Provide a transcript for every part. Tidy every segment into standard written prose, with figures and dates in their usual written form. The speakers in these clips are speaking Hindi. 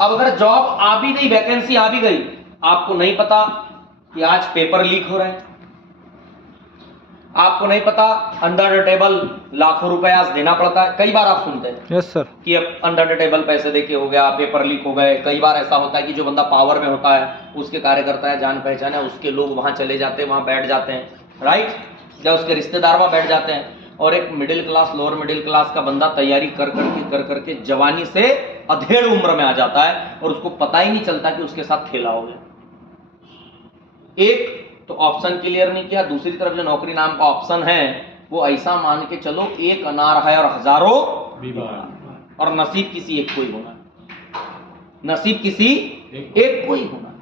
अब अगर जॉब आ भी गई, वैकेंसी आ भी गई, आपको नहीं पता कि आज पेपर लीक हो रहे हैं, आपको नहीं पता अंडर द टेबल लाखों रुपए आज देना पड़ता है। कई बार आप सुनते हैं यस सर कि अब अंडर द टेबल पैसे देके हो गया, पेपर लीक हो गए। कई बार ऐसा होता है कि जो बंदा पावर में होता है, उसके कार्यकर्ता है, जान पहचान है, उसके लोग वहां चले जाते हैं, वहां बैठ जाते हैं, राइट, या उसके रिश्तेदार वहां बैठ जाते हैं, और एक middle class, lower middle class का बंदा तैयारी कर करके जवानी से अधेड़ उम्र में आ जाता है और उसको पता ही नहीं चलता कि उसके साथ खेला हो गया। एक तो ऑप्शन क्लियर नहीं किया, दूसरी तरफ जो नौकरी नाम का ऑप्शन है वो ऐसा मान के चलो एक अनार है और हजारों बीमार, और नसीब किसी एक को ही होना, नसीब किसी एक को ही होना,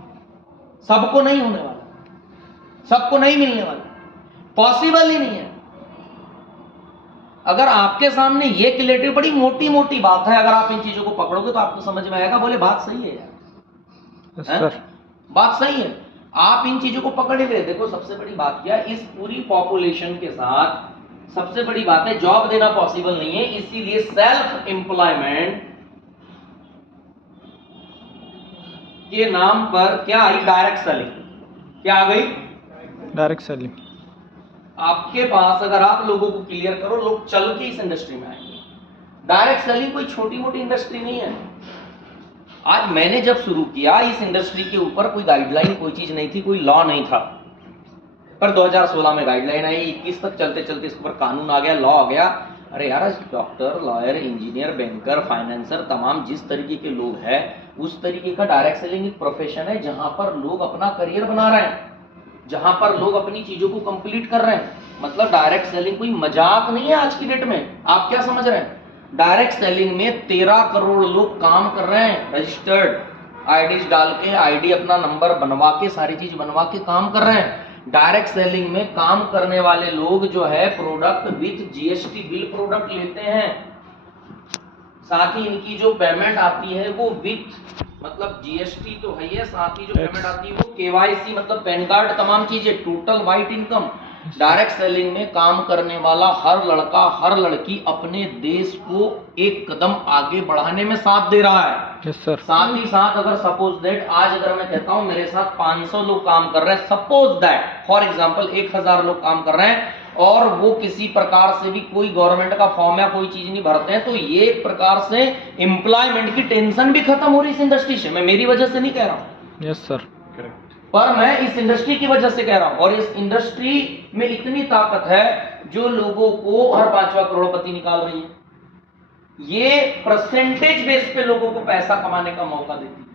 सबको नहीं होने वाला, सबको नहीं मिलने वाला, पॉसिबल ही नहीं है। अगर आपके सामने ये क्लियरिटी, बड़ी मोटी मोटी बात है, अगर आप इन चीजों को पकड़ोगे तो आपको समझ में आएगा, बोले बात सही है यार, सर बात सही है। आप इन चीजों को पकड़ ही ले। देखो सबसे बड़ी बात क्या है, इस पूरी पॉपुलेशन के साथ सबसे बड़ी बात है जॉब देना पॉसिबल नहीं है, इसीलिए सेल्फ एम्प्लॉयमेंट के नाम पर क्या आई, डायरेक्ट सेलिंग। क्या आ गई, डायरेक्ट सेलिंग। आपके पास अगर आप लोगों को क्लियर करो, लोग चल के इस इंडस्ट्री में आएंगे। डायरेक्ट सेलिंग कोई छोटी मोटी इंडस्ट्री नहीं है। आज मैंने जब शुरू किया इस इंडस्ट्री के ऊपर कोई गाइडलाइन, कोई चीज नहीं थी, कोई लॉ नहीं था, पर 2016 में गाइडलाइन आई, 21 तक चलते चलते इसके ऊपर कानून आ गया, लॉ आ गया। अरे यार, doctor, lawyer, engineer, banker, financer, तमाम जिस तरीके के लोग हैं उस तरीके का डायरेक्ट सेलिंग एक प्रोफेशन है जहां पर लोग अपना करियर बना रहे हैं, जहां पर लोग अपनी चीजों को कंप्लीट कर रहे हैं। मतलब डायरेक्ट सेलिंग कोई मजाक नहीं है आज की डेट में। आप क्या समझ रहे हैं, डायरेक्ट सेलिंग में 13 करोड़ लोग काम कर रहे हैं, रजिस्टर्ड आईडीज डाल के, आईडी अपना नंबर बनवा के, सारी चीज बनवा के काम कर रहे हैं। डायरेक्ट सेलिंग में काम करने वाले लोग जो है product with GST bill product लेते हैं, साथ ही इनकी जो पेमेंट आती है वो विथ, मतलब जीएसटी तो है, साथ ही जो पेमेंट आती है वो केवाईसी, मतलब पैन कार्ड, तमाम चीजें, total white income. Direct selling में काम करने वाला हर लड़का, हर लड़की अपने देश को एक कदम आगे बढ़ाने में साथ दे रहा है। Yes sir. साथ ही साथ अगर सपोज दैट आज अगर मैं कहता हूं मेरे साथ 500 लोग काम कर रहे हैं, सपोज दैट फॉर एग्जांपल 1000 लोग काम कर रहे हैं, और वो किसी प्रकार से भी कोई गवर्नमेंट का फॉर्म या कोई चीज नहीं भरते हैं, तो ये एक प्रकार से एम्प्लॉयमेंट की टेंशन भी खत्म हो रही है इस इंडस्ट्री से। मैं मेरी वजह से नहीं कह रहा हूं, यस सर, पर मैं इस इंडस्ट्री की वजह से कह रहा हूं। और इस इंडस्ट्री में इतनी ताकत है जो लोगों को हर 5वां करोड़पति निकाल रही है। ये परसेंटेज बेस पे लोगों को पैसा कमाने का मौका देती है,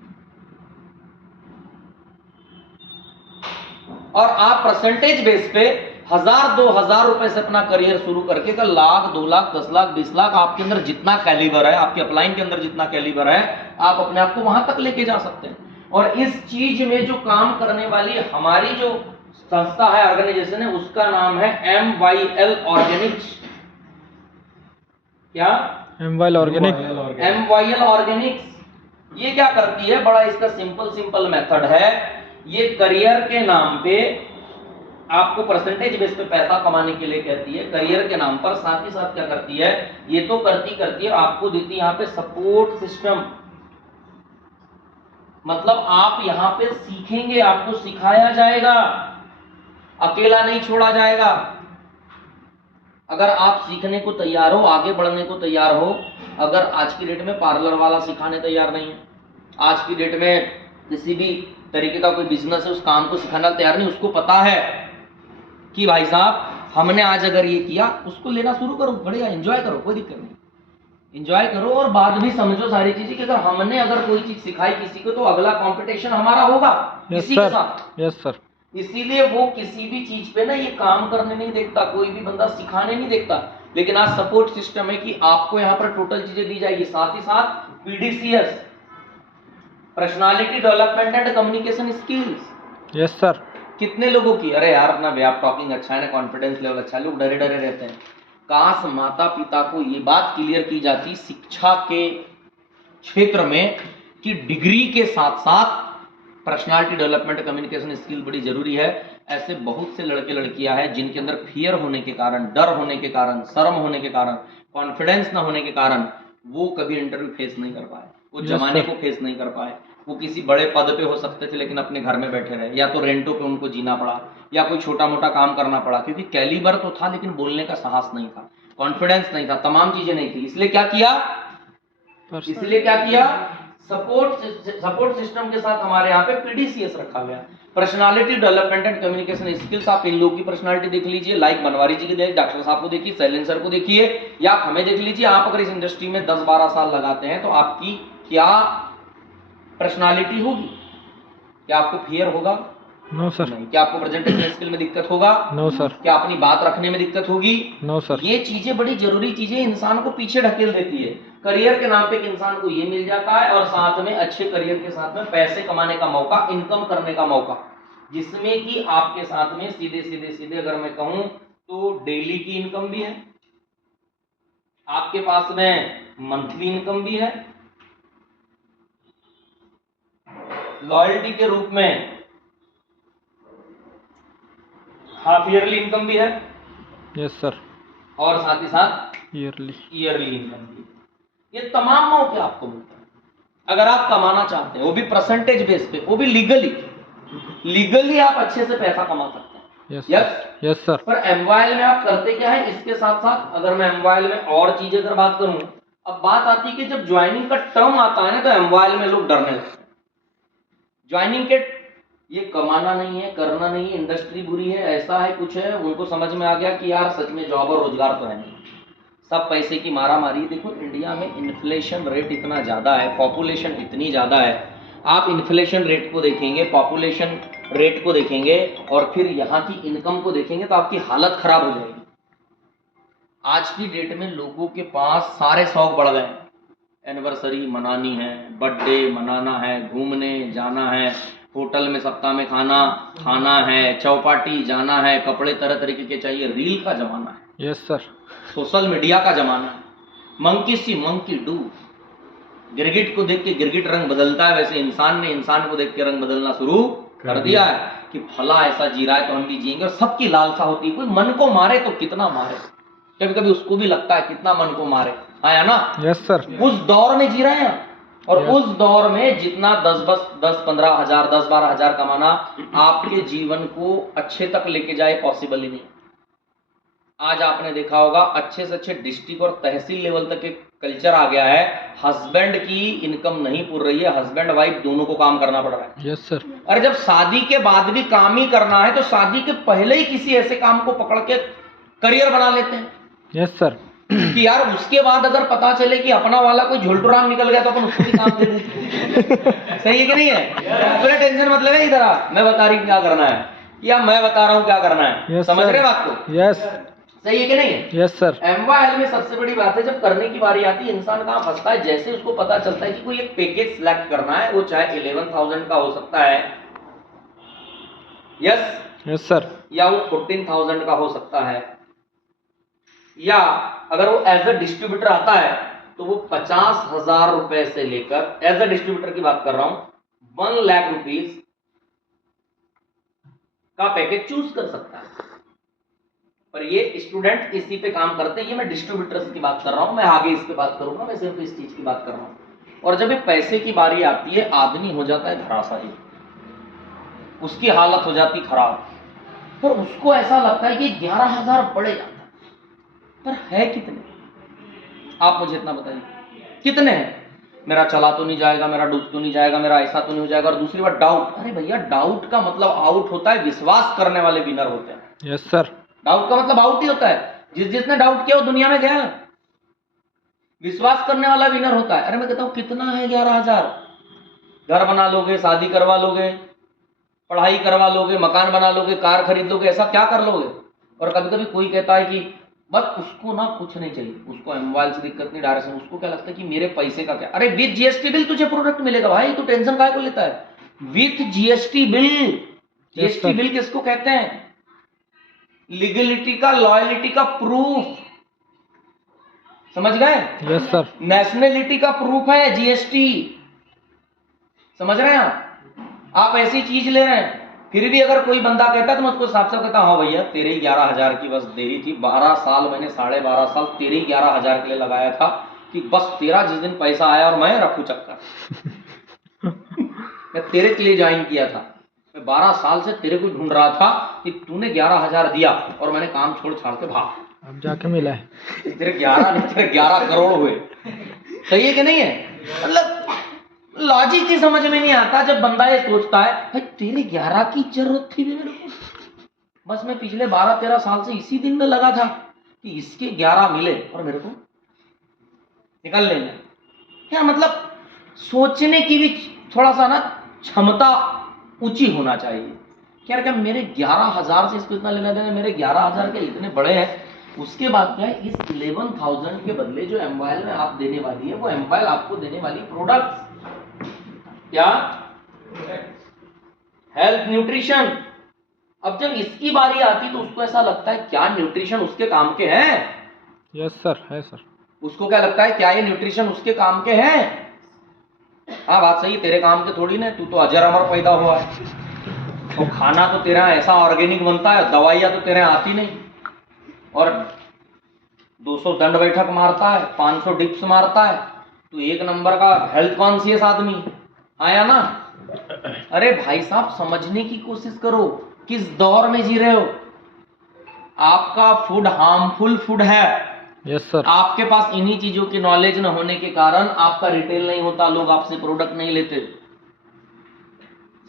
और आप परसेंटेज बेस पे 1000-2000 रुपए से अपना करियर शुरू करके कल लाख, 2 लाख, 10 लाख, 20 लाख, आपके अंदर जितना कैलिबर है, आपके अपलाइन के अंदर जितना कैलिबर है, आप अपने आप को वहां तक लेके जा सकते हैं। और इस चीज में जो काम करने वाली हमारी जो संस्था है, ऑर्गेनाइजेशन है, उसका नाम है MYL ऑर्गेनिक्स। क्या? MYL organic. MYL Organics. ये क्या करती है, बड़ा इसका सिंपल मेथड है। ये करियर के नाम पे आपको परसेंटेज बेस पे पैसा कमाने के लिए कहती है, करियर के नाम पर। साथ ही साथ क्या करती है, ये तो करती है, आपको देती है यहाँ पे सपोर्ट सिस्टम। मतलब आप यहाँ पे सीखेंगे, आपको सिखाया जाएगा, अकेला नहीं छोड़ा जाएगा। अगर आप सीखने को तैयार हो, आगे बढ़ने को तैयार हो, अगर आज की डेट में पार्लर वाला सिखाने तैयार नहीं है, आज की डेट में किसी भी तरीके का कोई बिजनेस है उस काम को सिखाना तैयार नहीं, उसको पता है कि भाई साहब हमने आज अगर ये किया, उसको लेना शुरू करो, बढ़िया एंजॉय करो, कोई दिक्कत नहीं, एंजॉय करो। और बाद भी समझो सारी चीजें कि अगर कोई चीज सिखाई किसी को तो अगला कंपटीशन हमारा होगा किसी के साथ। Yes sir. इसीलिए वो किसी भी चीज पे ना ये काम करने नहीं देखता, कोई भी बंदा सिखाने नहीं देखता। लेकिन आज सपोर्ट सिस्टम है कि आपको यहाँ पर टोटल चीजें दी जाएगी। साथ ही साथ PDCS, personality development and communication skills. Yes sir. कितने लोगों की, अरे यार अपना वे ऑफ टॉकिंग अच्छा है ना, कॉन्फिडेंस लेवल अच्छा है, लोग डरे डरे रहते हैं। काश माता पिता को ये बात क्लियर की जाती शिक्षा के क्षेत्र में कि डिग्री के साथ साथ पर्सनालिटी डेवलपमेंट, कम्युनिकेशन स्किल बड़ी जरूरी है। ऐसे बहुत से लड़के लड़कियां हैं जिनके अंदर फियर होने के कारण, डर होने के कारण, शर्म होने के कारण, कॉन्फिडेंस ना होने के कारण वो कभी इंटरव्यू फेस नहीं कर पाए। वो Yes, जमाने sir. को फेस नहीं कर पाए। वो किसी बड़े पद पे हो सकते थे लेकिन अपने घर में बैठे रहे, या तो रेंटों पे उनको जीना पड़ा, या कोई छोटा मोटा काम करना पड़ा, क्योंकि कैलिबर तो था लेकिन बोलने का साहस नहीं था, कॉन्फिडेंस नहीं था, तमाम चीजें नहीं थी। इसलिए क्या किया, सपोर्ट सिस्टम के साथ हमारे यहाँ पे पीडीसीएस रखा गया, personality development and communication skills. आप इन लोगों की पर्सनालिटी देख लीजिए, लाइक बनवारी जी की देखिए, डॉक्टर साहब को देखिए, शैलेंद्र सर को देखिए, या आप हमें देख लीजिए। आप अगर इस इंडस्ट्री में 10-12 साल लगाते हैं तो आपकी क्या पर्सनालिटी होगी? क्या आपको फियर होगा? नो सर, नहीं। क्या आपको प्रेजेंटेशन स्किल में दिक्कत होगा? नो सर, क्या अपनी बात रखने में दिक्कत होगी? No sir. ये चीजें बड़ी जरूरी चीजें इंसान को पीछे ढकेल देती है। करियर के नाम पे एक इंसान को ये मिल जाता है और साथ में अच्छे करियर के साथ में पैसे कमाने का मौका, इनकम करने का मौका, जिसमें कि आपके साथ में सीधे अगर मैं कहूं तो डेली की इनकम भी है, आपके पास में मंथली इनकम भी है, लॉयल्टी के रूप में हाफ ईयरली इनकम भी है, यस सर, और साथ ही साथ ईयरली इनकम भी। ये तमाम मौके आपको मिलते हैं अगर आप कमाना चाहते हैं, वो भी परसेंटेज बेस पे, वो भी लीगली आप अच्छे से पैसा कमा सकते हैं। Yes sir. पर एमवाइल में आप करते क्या है? इसके साथ साथ अगर मैं एमवाइल में और चीजें अगर बात करूं, अब बात आती है कि जब ज्वाइनिंग का टर्म आता है ना, तो एमवाइल में लोग डरने लगते हैं। ज्वाइनिंग के ये कमाना नहीं है, करना नहीं है, इंडस्ट्री बुरी है, ऐसा है, कुछ है, उनको समझ में आ गया कि यार सच में जॉब और रोजगार तो है नहीं, सब पैसे की मारा मारी। देखो इंडिया में इन्फ्लेशन रेट इतना ज़्यादा है, पॉपुलेशन इतनी ज़्यादा है, आप इन्फ्लेशन रेट को देखेंगे, पॉपुलेशन रेट को देखेंगे और फिर यहाँ की इनकम को देखेंगे तो आपकी हालत खराब हो जाएगी। आज की डेट में लोगों के पास सारे शौक बढ़ गए, एनिवर्सरी मनानी है, बर्थडे मनाना है, घूमने जाना है, होटल में सप्ताह में खाना है, चौपाटी जाना है, कपड़े तरह तरीके के चाहिए, रील का जमाना है, यस सर, सोशल मीडिया का जमाना है, मंकी सी मंकी डू, गिरगिट को देख के गिरगिट रंग बदलता है, वैसे इंसान ने इंसान को देख के रंग बदलना शुरू कर दिया है कि फला ऐसा जी रहा है तो हम भी जिएंगे। और सबकी लालसा होती है, कोई मन को मारे तो कितना मारे, कभी कभी उसको भी लगता है कितना मन को मारे, आया ना? Yes sir. उस दौर में जी रहे हैं और उस दौर में जितना 10-15 हजार 10-12 हजार कमाना आपके जीवन को अच्छे तक लेके जाए पॉसिबल ही नहीं। आज आपने देखा होगा अच्छे से अच्छे डिस्ट्रिक्ट और तहसील लेवल तक एक कल्चर आ गया है, हस्बैंड की इनकम नहीं पूर रही है, हस्बैंड वाइफ दोनों को काम करना पड़ रहा है। Yes sir. अरे जब शादी के बाद भी काम ही करना है तो शादी के पहले ही किसी ऐसे काम को पकड़ के करियर बना लेते हैं। Yes sir. कि यार उसके बाद अगर पता चले कि अपना वाला कोई झुलटुराम निकल गया तो अपन उसको भी काम दे दें। सही है कि नहीं है? पूरे टेंशन मतलब है इधर मैं बता रही क्या करना है या मैं बता रहा हूँ क्या करना है, समझ रहे बात को? यस। सही है कि नहीं है? Yes sir. एमवाइल में सबसे बड़ी बात है जब करने की बारी आती है इंसान कहाँ फंसता है, जैसे उसको पता चलता है कि कोई एक पैकेज सिलेक्ट करना है, वो चाहे 11,000 का हो सकता है, यस सर, या वो 14,000 का हो सकता है, या अगर वो एज अ डिस्ट्रीब्यूटर आता है तो वो 50,000 रुपए से लेकर, एज अ डिस्ट्रीब्यूटर की बात कर रहा हूं, 1 लाख रुपीज का पैकेज चूज कर सकता है। पर ये स्टूडेंट इसी पे काम करते हैं, ये मैं डिस्ट्रीब्यूटर्स की बात कर रहा हूं, मैं आगे इस पे बात करूंगा, मैं सिर्फ इस चीज की बात कर रहा हूं। और जब ये पैसे की बारी आती है आदमी हो जाता है धराशायी, उसकी हालत हो जाती खराब, पर उसको ऐसा लगता है कि 11,000 बढ़े जाता है, पर है कितने? आप मुझे इतना बताइए कितने हैं? मेरा चला तो नहीं जाएगा, मेरा डूब तो नहीं जाएगा, मेरा ऐसा तो नहीं हो जाएगा। और दूसरी बात डाउट, अरे भैया डाउट का मतलब आउट होता है, विश्वास करने वाले विनर होते हैं। Yes sir. डाउट का मतलब आउट ही होता है, जिसने डाउट किया वो दुनिया में गया, विश्वास करने वाला विनर होता है। अरे मैं कहता हूं कितना है 11,000, घर बना लोगे, शादी करवा लोगे, पढ़ाई करवा लोगे, मकान बना लोगे, कार खरीद लोगे, ऐसा क्या कर लोगे? और कभी कभी कोई कहता है कि बस उसको ना कुछ नहीं चाहिए, उसको मोबाइल से दिक्कत नहीं, डायरेक्शन, उसको क्या लगता है कि मेरे पैसे का क्या, अरे विथ जीएसटी बिल तुझे प्रोडक्ट मिलेगा भाई, तू टेंशन काहे को लेता है? With GST bill, GST bill किसको कहते हैं? लीगलिटी का, लॉयलिटी का प्रूफ, समझ गए? Yes sir. नेशनलिटी का प्रूफ है जीएसटी, समझ रहे हैं आप ऐसी चीज ले रहे हैं। फिर भी अगर कोई बंदा कहता है तो मैं उसको साफ साफ कहता हाँ भैया तेरे ही 11,000 की बस देरी थी, 12 साल मैंने 12.5 साल तेरे ही 11,000 के लिए लगाया था, कि बस तेरा जिस दिन पैसा आया और मैं रखूं चक्कर। मैं तेरे के लिए ज्वाइन किया था, मैं 12 साल से तेरे को ढूंढ रहा था कि तूने 11,000 दिया और मैंने काम छोड़ छाड़ के भाग, अब जाके मिला है। तेरे 11 नहीं, तेरे 11 करोड़ हुए। सही है कि नहीं है? मतलब लॉजिक ही समझ में नहीं आता जब बंदा ये सोचता है भाई तेरे 11 की जरूरत थी मेरे को, बस मैं पिछले 12-13 साल से इसी दिन में लगा था कि इसके 11 मिले और मेरे को निकल लेना। क्या मतलब सोचने की भी थोड़ा सा ना क्षमता ऊंची होना चाहिए। क्या मेरे 11,000 से इसको इतना लेना देना, मेरे 11,000 के इतने बड़े हैं, उसके बाद क्या है, इस 11,000 के बदले जो एमवाइल में आप देने वाली है वो एमवाइल आपको देने वाली प्रोडक्ट क्या, हेल्थ न्यूट्रिशन। अब जब इसकी बारी आती तो उसको ऐसा लगता है क्या न्यूट्रिशन उसके काम के हैं? यस सर, है सर। उसको क्या लगता है क्या ये न्यूट्रिशन उसके काम के हैं? हाँ बात सही, तेरे काम के थोड़ी ना, तू तो अजर अमर पैदा हुआ है और खाना तो तेरा ऐसा ऑर्गेनिक बनता है, दवाइयां तो तेरे आती नहीं, और 200 दंड बैठक मारता है, 500 डिप्स मारता है, तू एक नंबर का हेल्थ कॉन्शियस आदमी आया ना। अरे भाई साहब समझने की कोशिश करो किस दौर में जी रहे हो। आपका फूड हार्मफुल फूड है। Yes sir. आपके पास इन्हीं चीजों की नॉलेज न होने के कारण आपका रिटेल नहीं होता, लोग आपसे प्रोडक्ट नहीं लेते।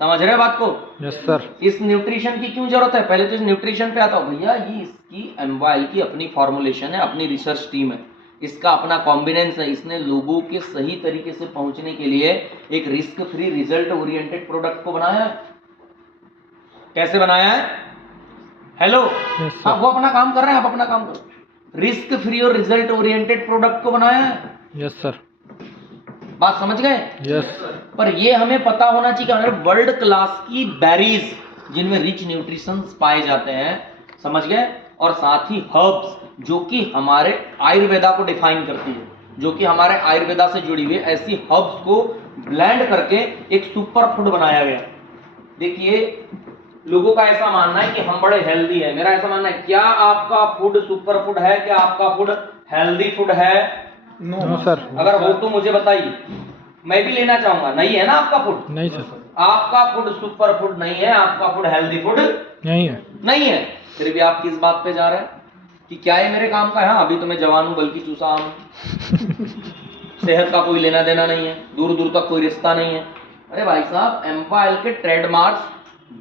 समझ रहे बात को? Yes sir. इस न्यूट्रिशन की क्यों जरूरत है? पहले तो इस न्यूट्रिशन पे आता हूं भैया, ये इसकी एमवाइल की अपनी फॉर्मुलेशन है, अपनी रिसर्च टीम है, इसका अपना कॉम्बिनेंस है, इसने लोगों के सही तरीके से पहुंचने के लिए एक risk free result oriented product को बनाया है। कैसे बनाया है? हेलो, हाँ वो अपना काम कर रहे हैं, आप अपना काम करो। रिस्क फ्री और रिजल्ट ओरिएंटेड प्रोडक्ट को बनाया है। Yes sir. बात समझ गए? यस। पर ये हमें पता होना चाहिए कि हमारे वर्ल्ड क्लास की बेरीज जिनमें रिच न्यूट्रिशंस पाए जाते हैं, समझ गए, और साथ ही हर्ब्स जो कि हमारे आयुर्वेदा को डिफाइन करती है, जो कि हमारे आयुर्वेदा से जुड़ी हुई ऐसी हर्ब्स को ब्लेंड करके एक सुपर फूड बनाया गया। देखिए लोगों का ऐसा मानना है कि हम बड़े हेल्दी हैं, मेरा ऐसा मानना है, क्या आपका फूड सुपर फूड है? क्या आपका फूड हेल्दी फूड है? No sir. अगर हो तो मुझे बताइए, मैं भी लेना चाहूंगा। नहीं है ना आपका फूड? नहीं सर। आपका फूड सुपर फूड नहीं है, आपका फूड हेल्दी फूड नहीं है। नहीं है। फिर भी आप किस बात पे जा रहे हैं कि क्या ये मेरे काम का है? हाँ, अभी तो मैं जवान हूं, बल्कि चूसा आम हूं। सेहत का कोई लेना देना नहीं है, दूर दूर तक कोई रिश्ता नहीं है। अरे भाई साहब, एम्पाइल के ट्रेडमार्क्स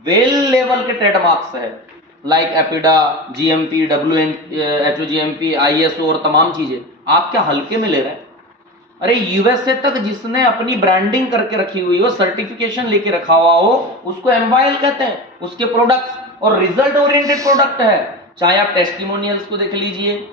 वेल लेवल के ट्रेडमार्क्स है, like APEDA, GMP, HOGMP, ISO और तमाम चीजें। आप क्या हल्के में ले रहे हैं? अरे यूएसए तक जिसने अपनी ब्रांडिंग करके रखी हुई हो, सर्टिफिकेशन लेके रखा हुआ हो, उसको एम्पाइल कहते हैं, उसके प्रोडक्ट्स, और रिजल्ट ओरिएंटेड प्रोडक्ट है। चाहे आप टेस्टिमोनियल्स को देख लीजिए,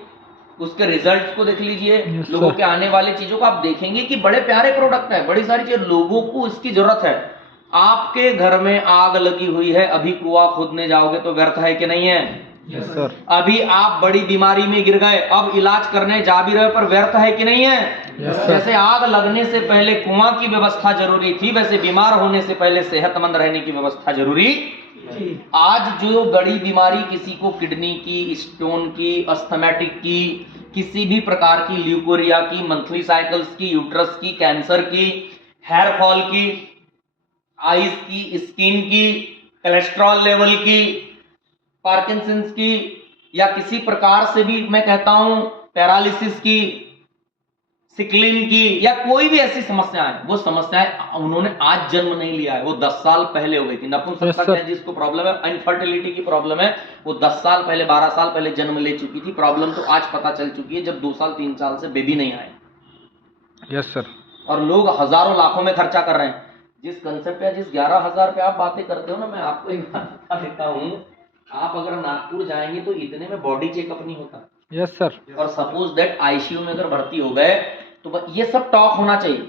उसके रिजल्ट्स को देख लीजिए, लोगों के आने वाली चीजों को आप देखेंगे कि बड़े प्यारे प्रोडक्ट है, बड़ी सारी चीजें, लोगों को इसकी जरूरत है। आपके घर में आग लगी हुई है, अभी कुआं खोदने जाओगे तो व्यर्थ है कि नहीं है? Yes sir. अभी आप बड़ी बीमारी में गिर गए, अब इलाज करने जा भी रहे पर व्यर्थ है कि नहीं है? Yes sir. जैसे आग लगने से पहले कुआं की व्यवस्था जरूरी थी, वैसे बीमार होने से पहले सेहतमंद रहने की व्यवस्था जरूरी। आज जो बड़ी बीमारी किसी को किडनी की, स्टोन की, अस्थमेटिक की, किसी भी प्रकार की, ल्यूकोरिया की, मंथली साइकिल्स की, यूट्रस की, कैंसर की, हेयर फॉल की, आईज की, स्किन की, कोलेस्ट्रॉल लेवल की, पार्किंसंस की, या किसी प्रकार से भी मैं कहता हूं पैरालिसिस की, सिकलिन की, या कोई भी ऐसी समस्या है, वो समस्याएं उन्होंने आज जन्म नहीं लिया है, वो 10 साल पहले हो गई थी। नपुंसकता है जिसको प्रॉब्लम है, इनफर्टिलिटी की प्रॉब्लम है, वो 10 साल पहले, 12 साल पहले जन्म ले चुकी थी। प्रॉब्लम तो आज पता चल चुकी है जब 2 साल 3 साल से बेबी नहीं आए। Yes sir. और लोग हजारों लाखों में खर्चा कर रहे हैं। जिस कंसेप्ट पे, जिस 11,000 पे आप बातें करते हो ना, मैं आपको एक बात बता देता हूं, आप अगर नागपुर जाएंगे तो इतने में बॉडी चेकअप नहीं होता। Yes sir. और सपोज दैट आईसीयू में अगर भर्ती हो गए तो ये सब टॉक होना चाहिए।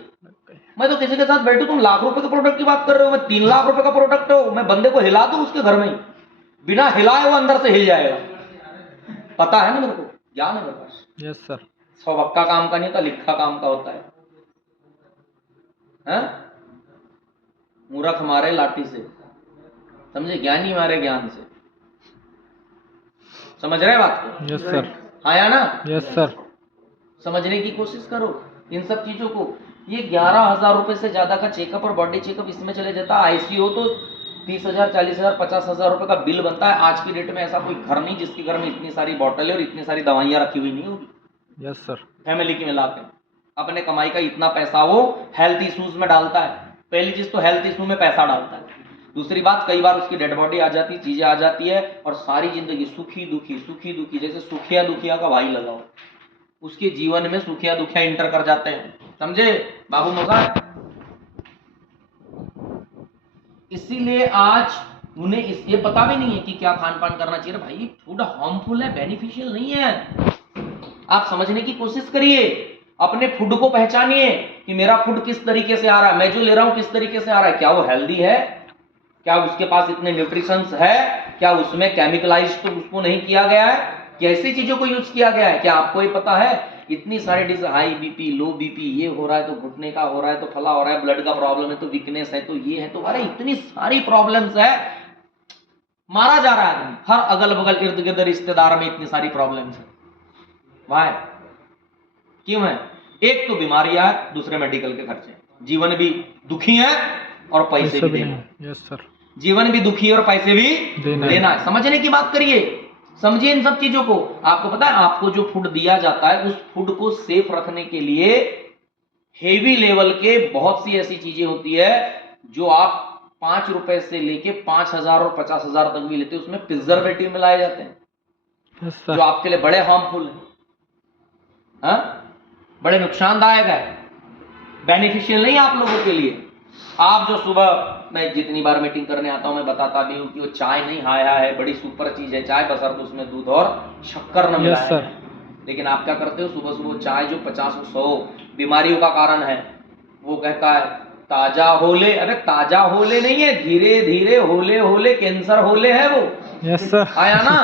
मैं तो किसी के साथ बैठू, तुम लाख रुपए के प्रोडक्ट की बात कर रहे हो, मैं 3 लाख रुपए का प्रोडक्ट हो, मैं बंदे को हिला दूं उसके घर में ही, बिना हिलाए वो अंदर से हिल जाएगा। पता है ना मेरे को, ज्ञान है मेरे पास। Yes sir. स्वभक्का काम का नहीं होता, लिखा काम का होता है। मूर्ख मारे लाठी से, समझे, ज्ञानी मारे ज्ञान से। समझ रहे बात को? Yes sir. आया ना? Yes sir. समझने की कोशिश करो। इन सब चीजों को। ये 11,000 रुपए से ज्यादा का चेकअप और बॉडी चेकअप इसमें चले जाता है। आईसीयू तो 30,000, 40,000, 50,000 रुपए का बिल बनता है। आज की डेट में ऐसा कोई घर नहीं जिसके घर में इतनी सारी बॉटलें और इतनी सारी दवाइयां रखी हुई नहीं होगी। Yes sir. फैमिली की मिलाते हैं, अपने कमाई का इतना पैसा वो हेल्थ इश्यूज में डालता है। पहली चीज तो हेल्थ इशू में पैसा डालता है। दूसरी बात, कई बार उसकी डेड बॉडी आ जाती है, चीजें आ जाती है और सारी जिंदगी सुखी दुखी, जैसे सुखिया दुखिया का भाई लगाओ, उसके जीवन में सुखिया दुखिया इंटर कर जाते हैं। समझे बाबू मौसा? इसीलिए आज उन्हें ये पता भी नहीं है कि क्या खान पान करना चाहिए। भाई फूड हार्मफुल है, बेनिफिशियल नहीं है। आप समझने की कोशिश करिए, अपने फूड को पहचानिए कि मेरा फूड किस तरीके से आ रहा है, मैं जो ले रहा हूं किस तरीके से आ रहा है, क्या वो हेल्दी है, क्या उसके पास इतने न्यूट्रिशंस है, क्या उसमें केमिकलाइज तो उसको नहीं किया गया है, कैसी चीजों को यूज किया गया है। क्या आपको ये पता है इतनी सारी डिजीज, हाई बीपी, लो बीपी, ये हो रहा है तो घुटने का हो रहा है तो फला हो रहा है, ब्लड का प्रॉब्लम है तो वीकनेस है तो ये है तो, अरे इतनी सारी प्रॉब्लम्स है, मारा जा रहा है। हर अगल बगल इर्द गिर्द रिश्तेदार में इतनी सारी प्रॉब्लम्स है। वाह, क्यों है? एक तो बीमारियां है, दूसरे मेडिकल के खर्चे, जीवन भी दुखी है और पैसे भी देना। Yes sir. जीवन भी दुखी है और पैसे भी देना है। समझने की बात करिए, समझिए इन सब चीजों को। आपको पता है, आपको जो फूड दिया जाता है उस फूड को सेफ रखने के लिए हेवी लेवल के बहुत सी ऐसी चीजें होती है जो आप 5 रुपए से लेके 5,000 और 50,000 तक भी लेते हैं, उसमें प्रिजर्वेटिव मिलाए जाते हैं। यस जो सर। आपके लिए बड़े हार्मफुल है, बड़े नुकसानदायक है, बेनिफिशियल नहीं आप लोगों के लिए। आप जो सुबह, मैं जितनी बार मीटिंग करने आता हूं मैं बताता भी हूं कि वो चाय नहीं, हाया है बड़ी सुपर चीज है चाय, बशर्ते उसमें दूध और शक्कर न मिलाया है। लेकिन आप क्या करते हो, सुबह सुबह चाय जो 50-100 बीमारियों का कारण है, वो कहता है ताजा होले। अरे ताजा होले नहीं है, धीरे धीरे होले होले कैंसर होले है वो। Yes sir. आया ना?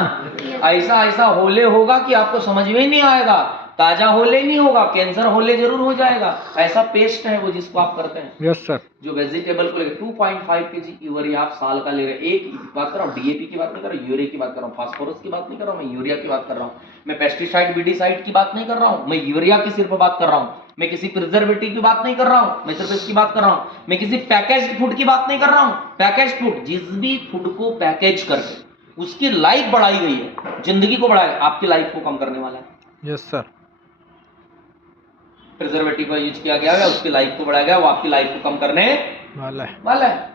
ऐसा ऐसा होले होगा कि आपको समझ में ही नहीं आएगा। ताजा होले नहीं होगा, कैंसर होले जरूर हो जाएगा। ऐसा पेस्ट है वो जिसको आप करते हैं। Yes sir. जो वेजिटेबल को लेकर 2.5 kg यूरिया आप साल का ले रहे हैं। एक की बात कर रहा हूँ, डीएपी की बात नहीं कर रहा हूँ, यूरिया की बात कर रहा हूँ, फास्फोरस की बात नहीं कर रहा हूँ, मैं यूरिया की बात कर रहा हूँ, मैं पेस्टिसाइड विडिसाइड की बात नहीं कर रहा हूँ, मैं यूरिया की सिर्फ बात कर रहा हूँ, मैं किसी प्रिजर्वेटिव की बात नहीं कर रहा हूँ, मैं सिर्फ इसकी बात कर रहा हूँ, मैं किसी पैकेज्ड फूड की बात नहीं कर रहा हूँ। पैकेज्ड फूड, जिस भी फूड को पैकेज करके उसकी लाइफ बढ़ाई गई है, जिंदगी को बढ़ाया, आपकी लाइफ को कम करने वाला है। Yes sir. प्रिजर्वेटिव का यूज किया गया है, उसकी लाइफ को बढ़ाया गया, वो आपकी लाइफ को कम करने वाला है।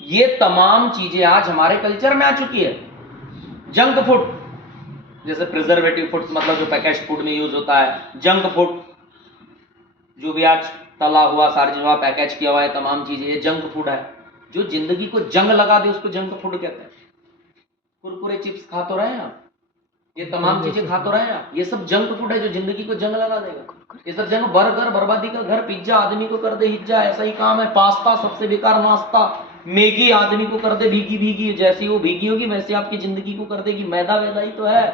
ये तमाम चीजें आज हमारे कल्चर में आ चुकी है। जंक फूड, जैसे प्रिजर्वेटिव फूड्स मतलब जो पैकेज फूड में यूज होता है, जंक फूड जो भी आज तला हुआ, सारी चीजों पैकेज किया हुआ है, तमाम चीजें, ये जंक फूड है। जो जिंदगी को जंग लगा दे उसको जंक फूड कहते हैं। कुरकुरे चिप्स खा तो रहे हैं आप, ये तमाम चीजें खा तो रहे हैं आप, ये सब जंक फूड है जो जिंदगी को जंग लगा देगा। ये सब जंग, बर्गर बर्बादी का घर, पिज्जा आदमी को कर दे हिज्जा, ऐसा ही काम है। पास्ता सबसे बेकार नाश्ता, मैगी आदमी को कर दे भीगी भीगी, जैसी वो भीगी होगी वैसे आपकी जिंदगी को कर देगी। मैदा वैदा ही तो है।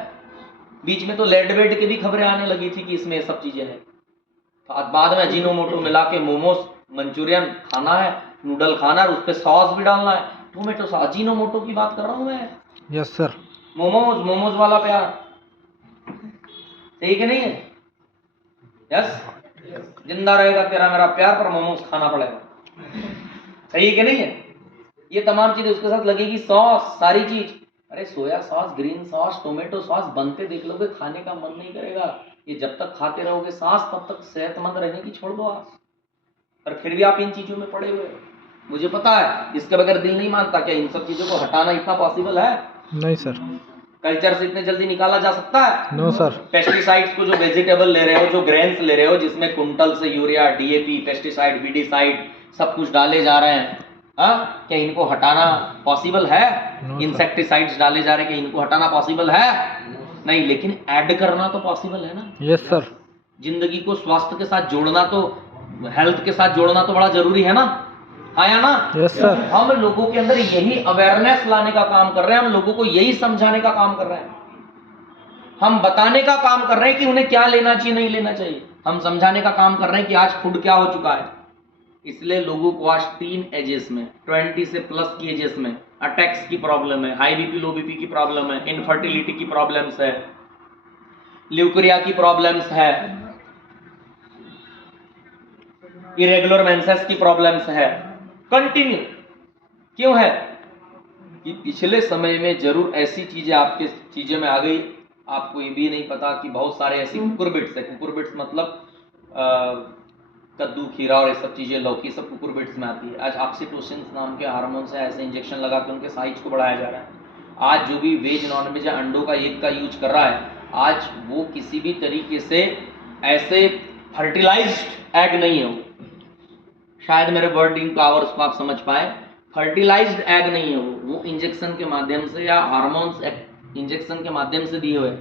बीच में तो लेड वेड की भी खबरें आने लगी थी कि इसमें ये सब चीजें हैं। बाद में अजीनोमोटो मिला के मोमोज मंचूरियन खाना है, नूडल खाना है, उस पर सॉस भी डालना है, टोमेटो सॉस। अजीनोमोटो की बात कर रहा हूं मैं। Yes sir. मोमोज वाला प्यार सही कि नहीं है? यस, जिंदा रहेगा तेरा मेरा प्यार, पर मोमोज खाना पड़ेगा। सही कि नहीं है? ये तमाम चीजें उसके साथ लगेगी, सॉस, सारी चीज। अरे soya sauce, green sauce, tomato sauce बनते देख लोगे, खाने का मन नहीं करेगा। ये जब तक खाते रहोगे सॉस, तब तक सेहतमंद रहने की छोड़ दो आप। पर फिर भी आप इन चीजों में पड़े हुए हो। मुझे पता है इसके बगैर दिल नहीं मानता। क्या इन सब चीजों को हटाना इतना पॉसिबल है? नहीं सर। कल्चर से इतने जल्दी निकाला जा सकता है? No sir. पेस्टिसाइड्स को, जो वेजिटेबल ले रहे हो, जो ग्रेन्स ले रहे हो, जिसमें कुंटल से यूरिया, डीएपी, पेस्टिसाइड, विडिसाइड सब कुछ डाले जा रहे हैं, क्या इनको हटाना पॉसिबल है? इंसेक्टिसाइड्स डाले जा रहे हैं, क्या इनको हटाना पॉसिबल है? नहीं, लेकिन ऐड करना तो पॉसिबल है ना। Yes sir. जिंदगी को स्वास्थ्य के साथ जोड़ना, तो हेल्थ के साथ जोड़ना तो बड़ा जरूरी है ना। आया ना? Yes sir. हम लोगों के अंदर यही अवेयरनेस लाने का काम कर रहे हैं, हम लोगों को यही समझाने का काम कर रहे हैं, हम बताने का काम कर रहे हैं कि उन्हें क्या लेना चाहिए, नहीं लेना चाहिए। हम समझाने का काम कर रहे हैं कि आज फूड क्या हो चुका है। इसलिए लोगों को आज 3 एजेस में, 20 से प्लस की एजेस में अटैक्स की प्रॉब्लम है, हाई बीपी लो बीपी की प्रॉब्लम है, इनफर्टिलिटी की प्रॉब्लम्स है, ल्यूकेरिया की प्रॉब्लम्स है, इरेगुलर मेंसेस की प्रॉब्लम्स है, कंटिन्यू क्यों है कि पिछले समय में जरूर ऐसी चीजें आपके चीजें में आ गई, आपको ये भी नहीं पता कि बहुत सारे ऐसी कुकुरबिट्स है। कुकुरबिट्स मतलब कद्दू, खीरा और ये सब चीजें, लौकी, सब कुकुरबिट्स में आती है। आज ऑक्सीटोसिन नाम के हार्मोन से ऐसे इंजेक्शन लगा के उनके साइज को बढ़ाया जा रहा है। आज जो भी वेज नॉन वेज या अंडों का एग का यूज कर रहा है, आज वो किसी भी तरीके से ऐसे फर्टिलाइज्ड एग नहीं है। वो शायद मेरे वर्डिंग पावर्स को आप समझ पाए, फर्टिलाइज्ड एग नहीं है वो इंजेक्शन के माध्यम से या हार्मोन्स इंजेक्शन के माध्यम से दिए हुए।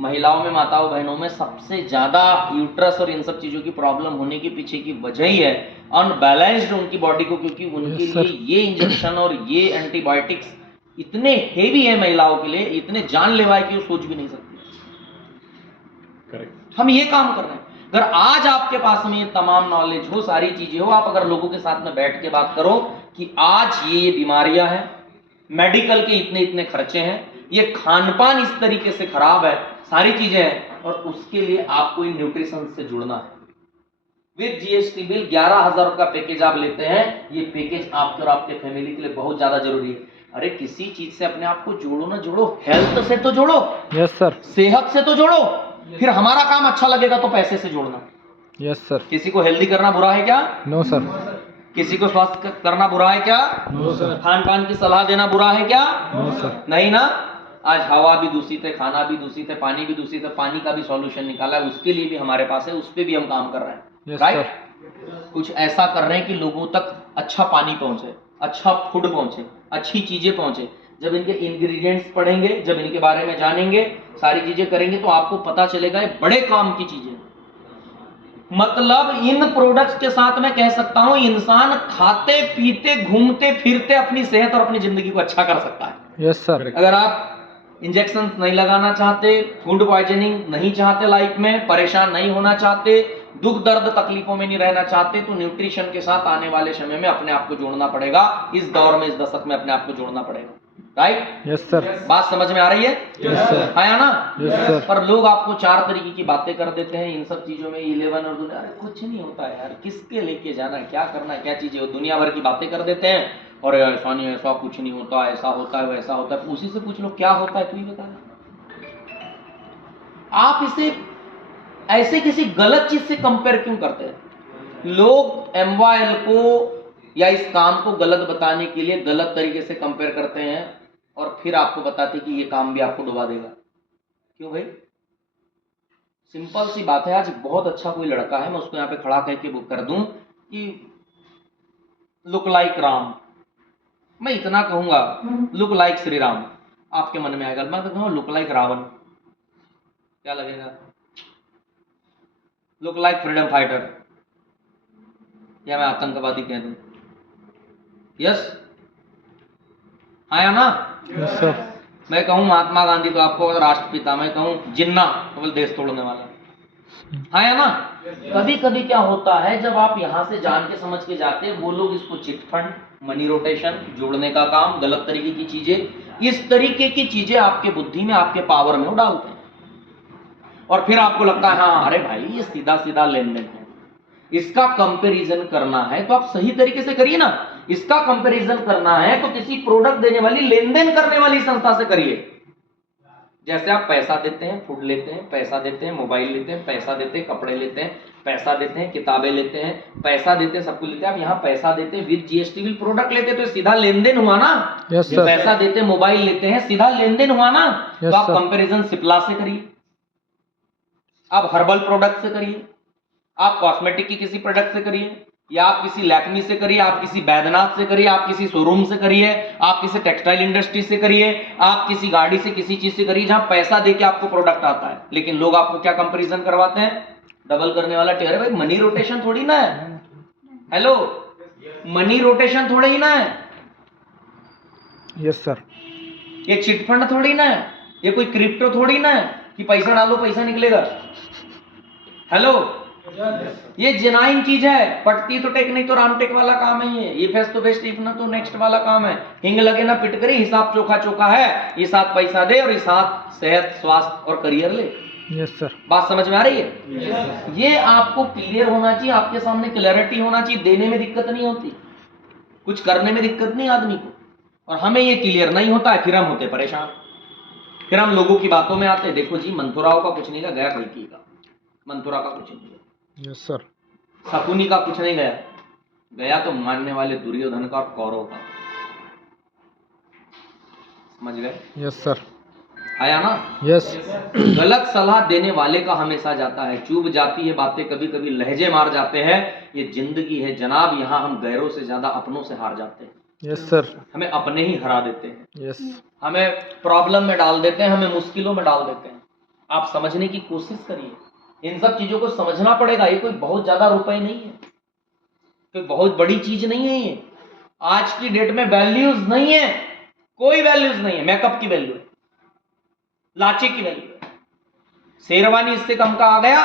महिलाओं में, माताओं बहनों में सबसे ज्यादा यूट्रस और इन सब चीजों की प्रॉब्लम होने के पीछे की वजह ही है अनबैलेंस्ड उनकी बॉडी को, क्योंकि उनके लिए ये इंजेक्शन और ये एंटीबायोटिक्स इतने हेवी है महिलाओं के लिए, इतने जानलेवा है कि वो सोच भी नहीं सकती। करेक्ट, हम ये काम कर रहे हैं। अगर आज आपके पास में ये तमाम नॉलेज हो, सारी चीजें हो, आप अगर लोगों के साथ में बैठ के बात करो कि आज ये बीमारियां हैं, मेडिकल के इतने इतने खर्चे हैं, ये खानपान इस तरीके से खराब है, सारी चीजें हैं, और उसके लिए आपको न्यूट्रिशन से जुड़ना है। विद जीएसटी बिल 11,000 का पैकेज आप लेते हैं, ये पैकेज आपके और आपके फैमिली के लिए बहुत ज्यादा जरूरी है। अरे किसी चीज से अपने आप को जोड़ो ना जोड़ो, हेल्थ से तो जोड़ो, यस सर, सेहत से तो जोड़ो, फिर हमारा काम अच्छा लगेगा तो पैसे से जोड़ना। Yes sir. किसी को हेल्दी करना बुरा है क्या? No sir. किसी को स्वास्थ्य करना बुरा है क्या? No sir. खान पान की सलाह देना बुरा है क्या? No sir. नहीं ना। आज हवा भी दूषित है, खाना भी दूषित है, पानी भी दूषित है, पानी का भी सॉल्यूशन निकाला है, उसके लिए भी हमारे पास है, उस पर भी हम काम कर रहे हैं। Yes right, sir. कुछ ऐसा कर रहे हैं कि लोगों तक अच्छा पानी पहुंचे, अच्छा फूड पहुंचे, अच्छी चीजें पहुंचे। जब इनके इंग्रेडिएंट्स पढ़ेंगे, जब इनके बारे में जानेंगे, सारी चीजें करेंगे, तो आपको पता चलेगा ये बड़े काम की चीजें। मतलब इन प्रोडक्ट्स के साथ मैं कह सकता हूं इंसान खाते पीते घूमते फिरते अपनी सेहत और अपनी जिंदगी को अच्छा कर सकता है। Yes sir. अगर आप इंजेक्शन नहीं लगाना चाहते, फूड पॉइजनिंग नहीं चाहते, लाइफ में परेशान नहीं होना चाहते, दुख दर्द तकलीफों में नहीं रहना चाहते, तो न्यूट्रिशन के साथ आने वाले समय में अपने आप को जोड़ना पड़ेगा। इस दौर में, इस दशक में अपने आप को जोड़ना पड़ेगा। राइट? Yes sir. बात समझ में आ रही है? Yes sir. आया ना? Yes sir. पर लोग आपको 4 तरीके की बातें कर देते हैं इन सब चीजों में, 11 और दुनिया। अरे कुछ नहीं होता है यार, किसके लेके जाना है, क्या करना है, क्या चीजें हो, दुनिया भर की बातें कर देते हैं। और ऐसा नहीं, ऐसा कुछ नहीं होता, ऐसा होता है, वैसा होता है। उसी से पूछ लो क्या होता है, तू ही बता। आप इसे ऐसे किसी गलत चीज से कंपेयर क्यों करते हैं? लोग MYL को या इस काम को गलत बताने के लिए गलत तरीके से कंपेयर करते हैं और फिर आपको बताते कि ये काम भी आपको डुबा देगा। क्यों भाई? सिंपल सी बात है। आज बहुत अच्छा कोई लड़का है, मैं उसको यहाँ पे खड़ा करके बुक कर दूं कि लुक लाइक राम, मैं इतना कहूंगा लुक लाइक श्री राम, आपके मन में आएगा। मैं तो कहूँगा लुक लाइक रावण, क्या लगेगा? लुक लाइक फ्रीडम फाइटर, या मैं आतंकवादी कह दूं? यस, आया ना? Yes sir. मैं कहूं महात्मा गांधी तो आपको राष्ट्रपिता, मैं कहूं जिन्ना तो बोल देश तोड़ने वाला। आया ना? कभी कभी क्या होता है, जब आप यहां से जान के समझ के जाते हैं, वो लोग इसको चिट फंड, मनी रोटेशन, जोड़ने का काम, गलत तरीके की चीजें, इस तरीके की चीजें आपके बुद्धि में, आपके पावर में डालते हैं। और फिर आपको लगता है हाँ अरे भाई ये सीधा सीधा लेन देन है, इसका कंपैरिजन करना है तो आप सही तरीके से करिए ना। इसका कंपैरिजन करना है तो किसी प्रोडक्ट देने वाली, लेन देन करने वाली संस्था से करिए। जैसे आप पैसा देते हैं, फूड लेते हैं, पैसा देते हैं, मोबाइल लेते हैं, पैसा देते हैं, कपड़े लेते हैं, पैसा देते हैं, किताबें लेते हैं, पैसा देते हैं, सब कुछ लेते हैं। आप यहाँ पैसा देते हैं, विद जीएसटी बिल प्रोडक्ट लेते हैं, तो सीधा लेन देन हुआ ना। Yes sir. पैसा देते हैं, मोबाइल लेते हैं, सीधा लेन देन हुआ ना। यस तो आप सर। कंपैरिजन सिप्ला से करिए, आप हर्बल प्रोडक्ट से करिए, आप कॉस्मेटिक की किसी प्रोडक्ट से करिए, या आप किसी लैक्मी से करिए, आप किसी बैद्यनाथ से करिए, आप किसी शोरूम से करिए, आप किसी टेक्सटाइल इंडस्ट्री से करिए, आप किसी गाड़ी से, किसी चीज से करिए जहां पैसा देके आपको प्रोडक्ट आता है। लेकिन लोग आपको क्या कंपैरिजन करवाते हैं? डबल करने वाला टेयर। भाई मनी रोटेशन थोड़ी ना है, हेलो, मनी रोटेशन थोड़ा ही ना है, यस सर। ये चिटफंड थोड़ी ना है, ये कोई क्रिप्टो थोड़ी ना है कि पैसा डालो पैसा निकलेगा। हेलो, ये जेन्युइन चीज है। पटती तो टेक, नहीं तो रामटेक वाला काम है ये फेस तो बेस्ट, इफ ना तो नेक्स्ट वाला काम है। हिंग लगे ना पिट करे, हिसाब चोखा चोखा है। इस हाथ पैसा दे और इस हाथ सेहत, स्वास्थ्य और करियर ले। Yes sir. बात समझ में आ रही है? ये आपको क्लियर होना चाहिए, आपके सामने क्लैरिटी होना चाहिए, देने में दिक्कत नहीं होती, कुछ करने में दिक्कत नहीं आदमी को। और हमें ये क्लियर नहीं होता है, फिर हम होते परेशान, फिर हम लोगों की बातों में आते। देखो जी, मंथुराव का कुछ नहीं गया, गया कल्कि का, मंथुरा का कुछ नहीं गया, यस सर। शकुनी का कुछ नहीं गया, गया तो मानने वाले दुर्योधन का और कौरव का। समझ गए? Yes sir. आया ना? यस। गलत सलाह देने वाले का हमेशा जाता है, चूब जाती है बातें, कभी कभी लहजे मार जाते हैं। ये जिंदगी है जनाब, यहाँ हम गैरों से ज्यादा अपनों से हार जाते हैं। Yes sir. हमें अपने ही हरा देते हैं, यस। हमें प्रॉब्लम में डाल देते हैं, हमें मुश्किलों में डाल देते हैं। आप समझने की कोशिश करिए, इन सब चीजों को समझना पड़ेगा। ये कोई बहुत ज्यादा रुपए नहीं है, कोई बहुत बड़ी चीज नहीं है ये। आज की डेट में वैल्यूज नहीं है, कोई वैल्यूज नहीं है। मेकअप की वैल्यू है, लाचे की वैल्यू है, शेरवानी इससे कम का आ गया,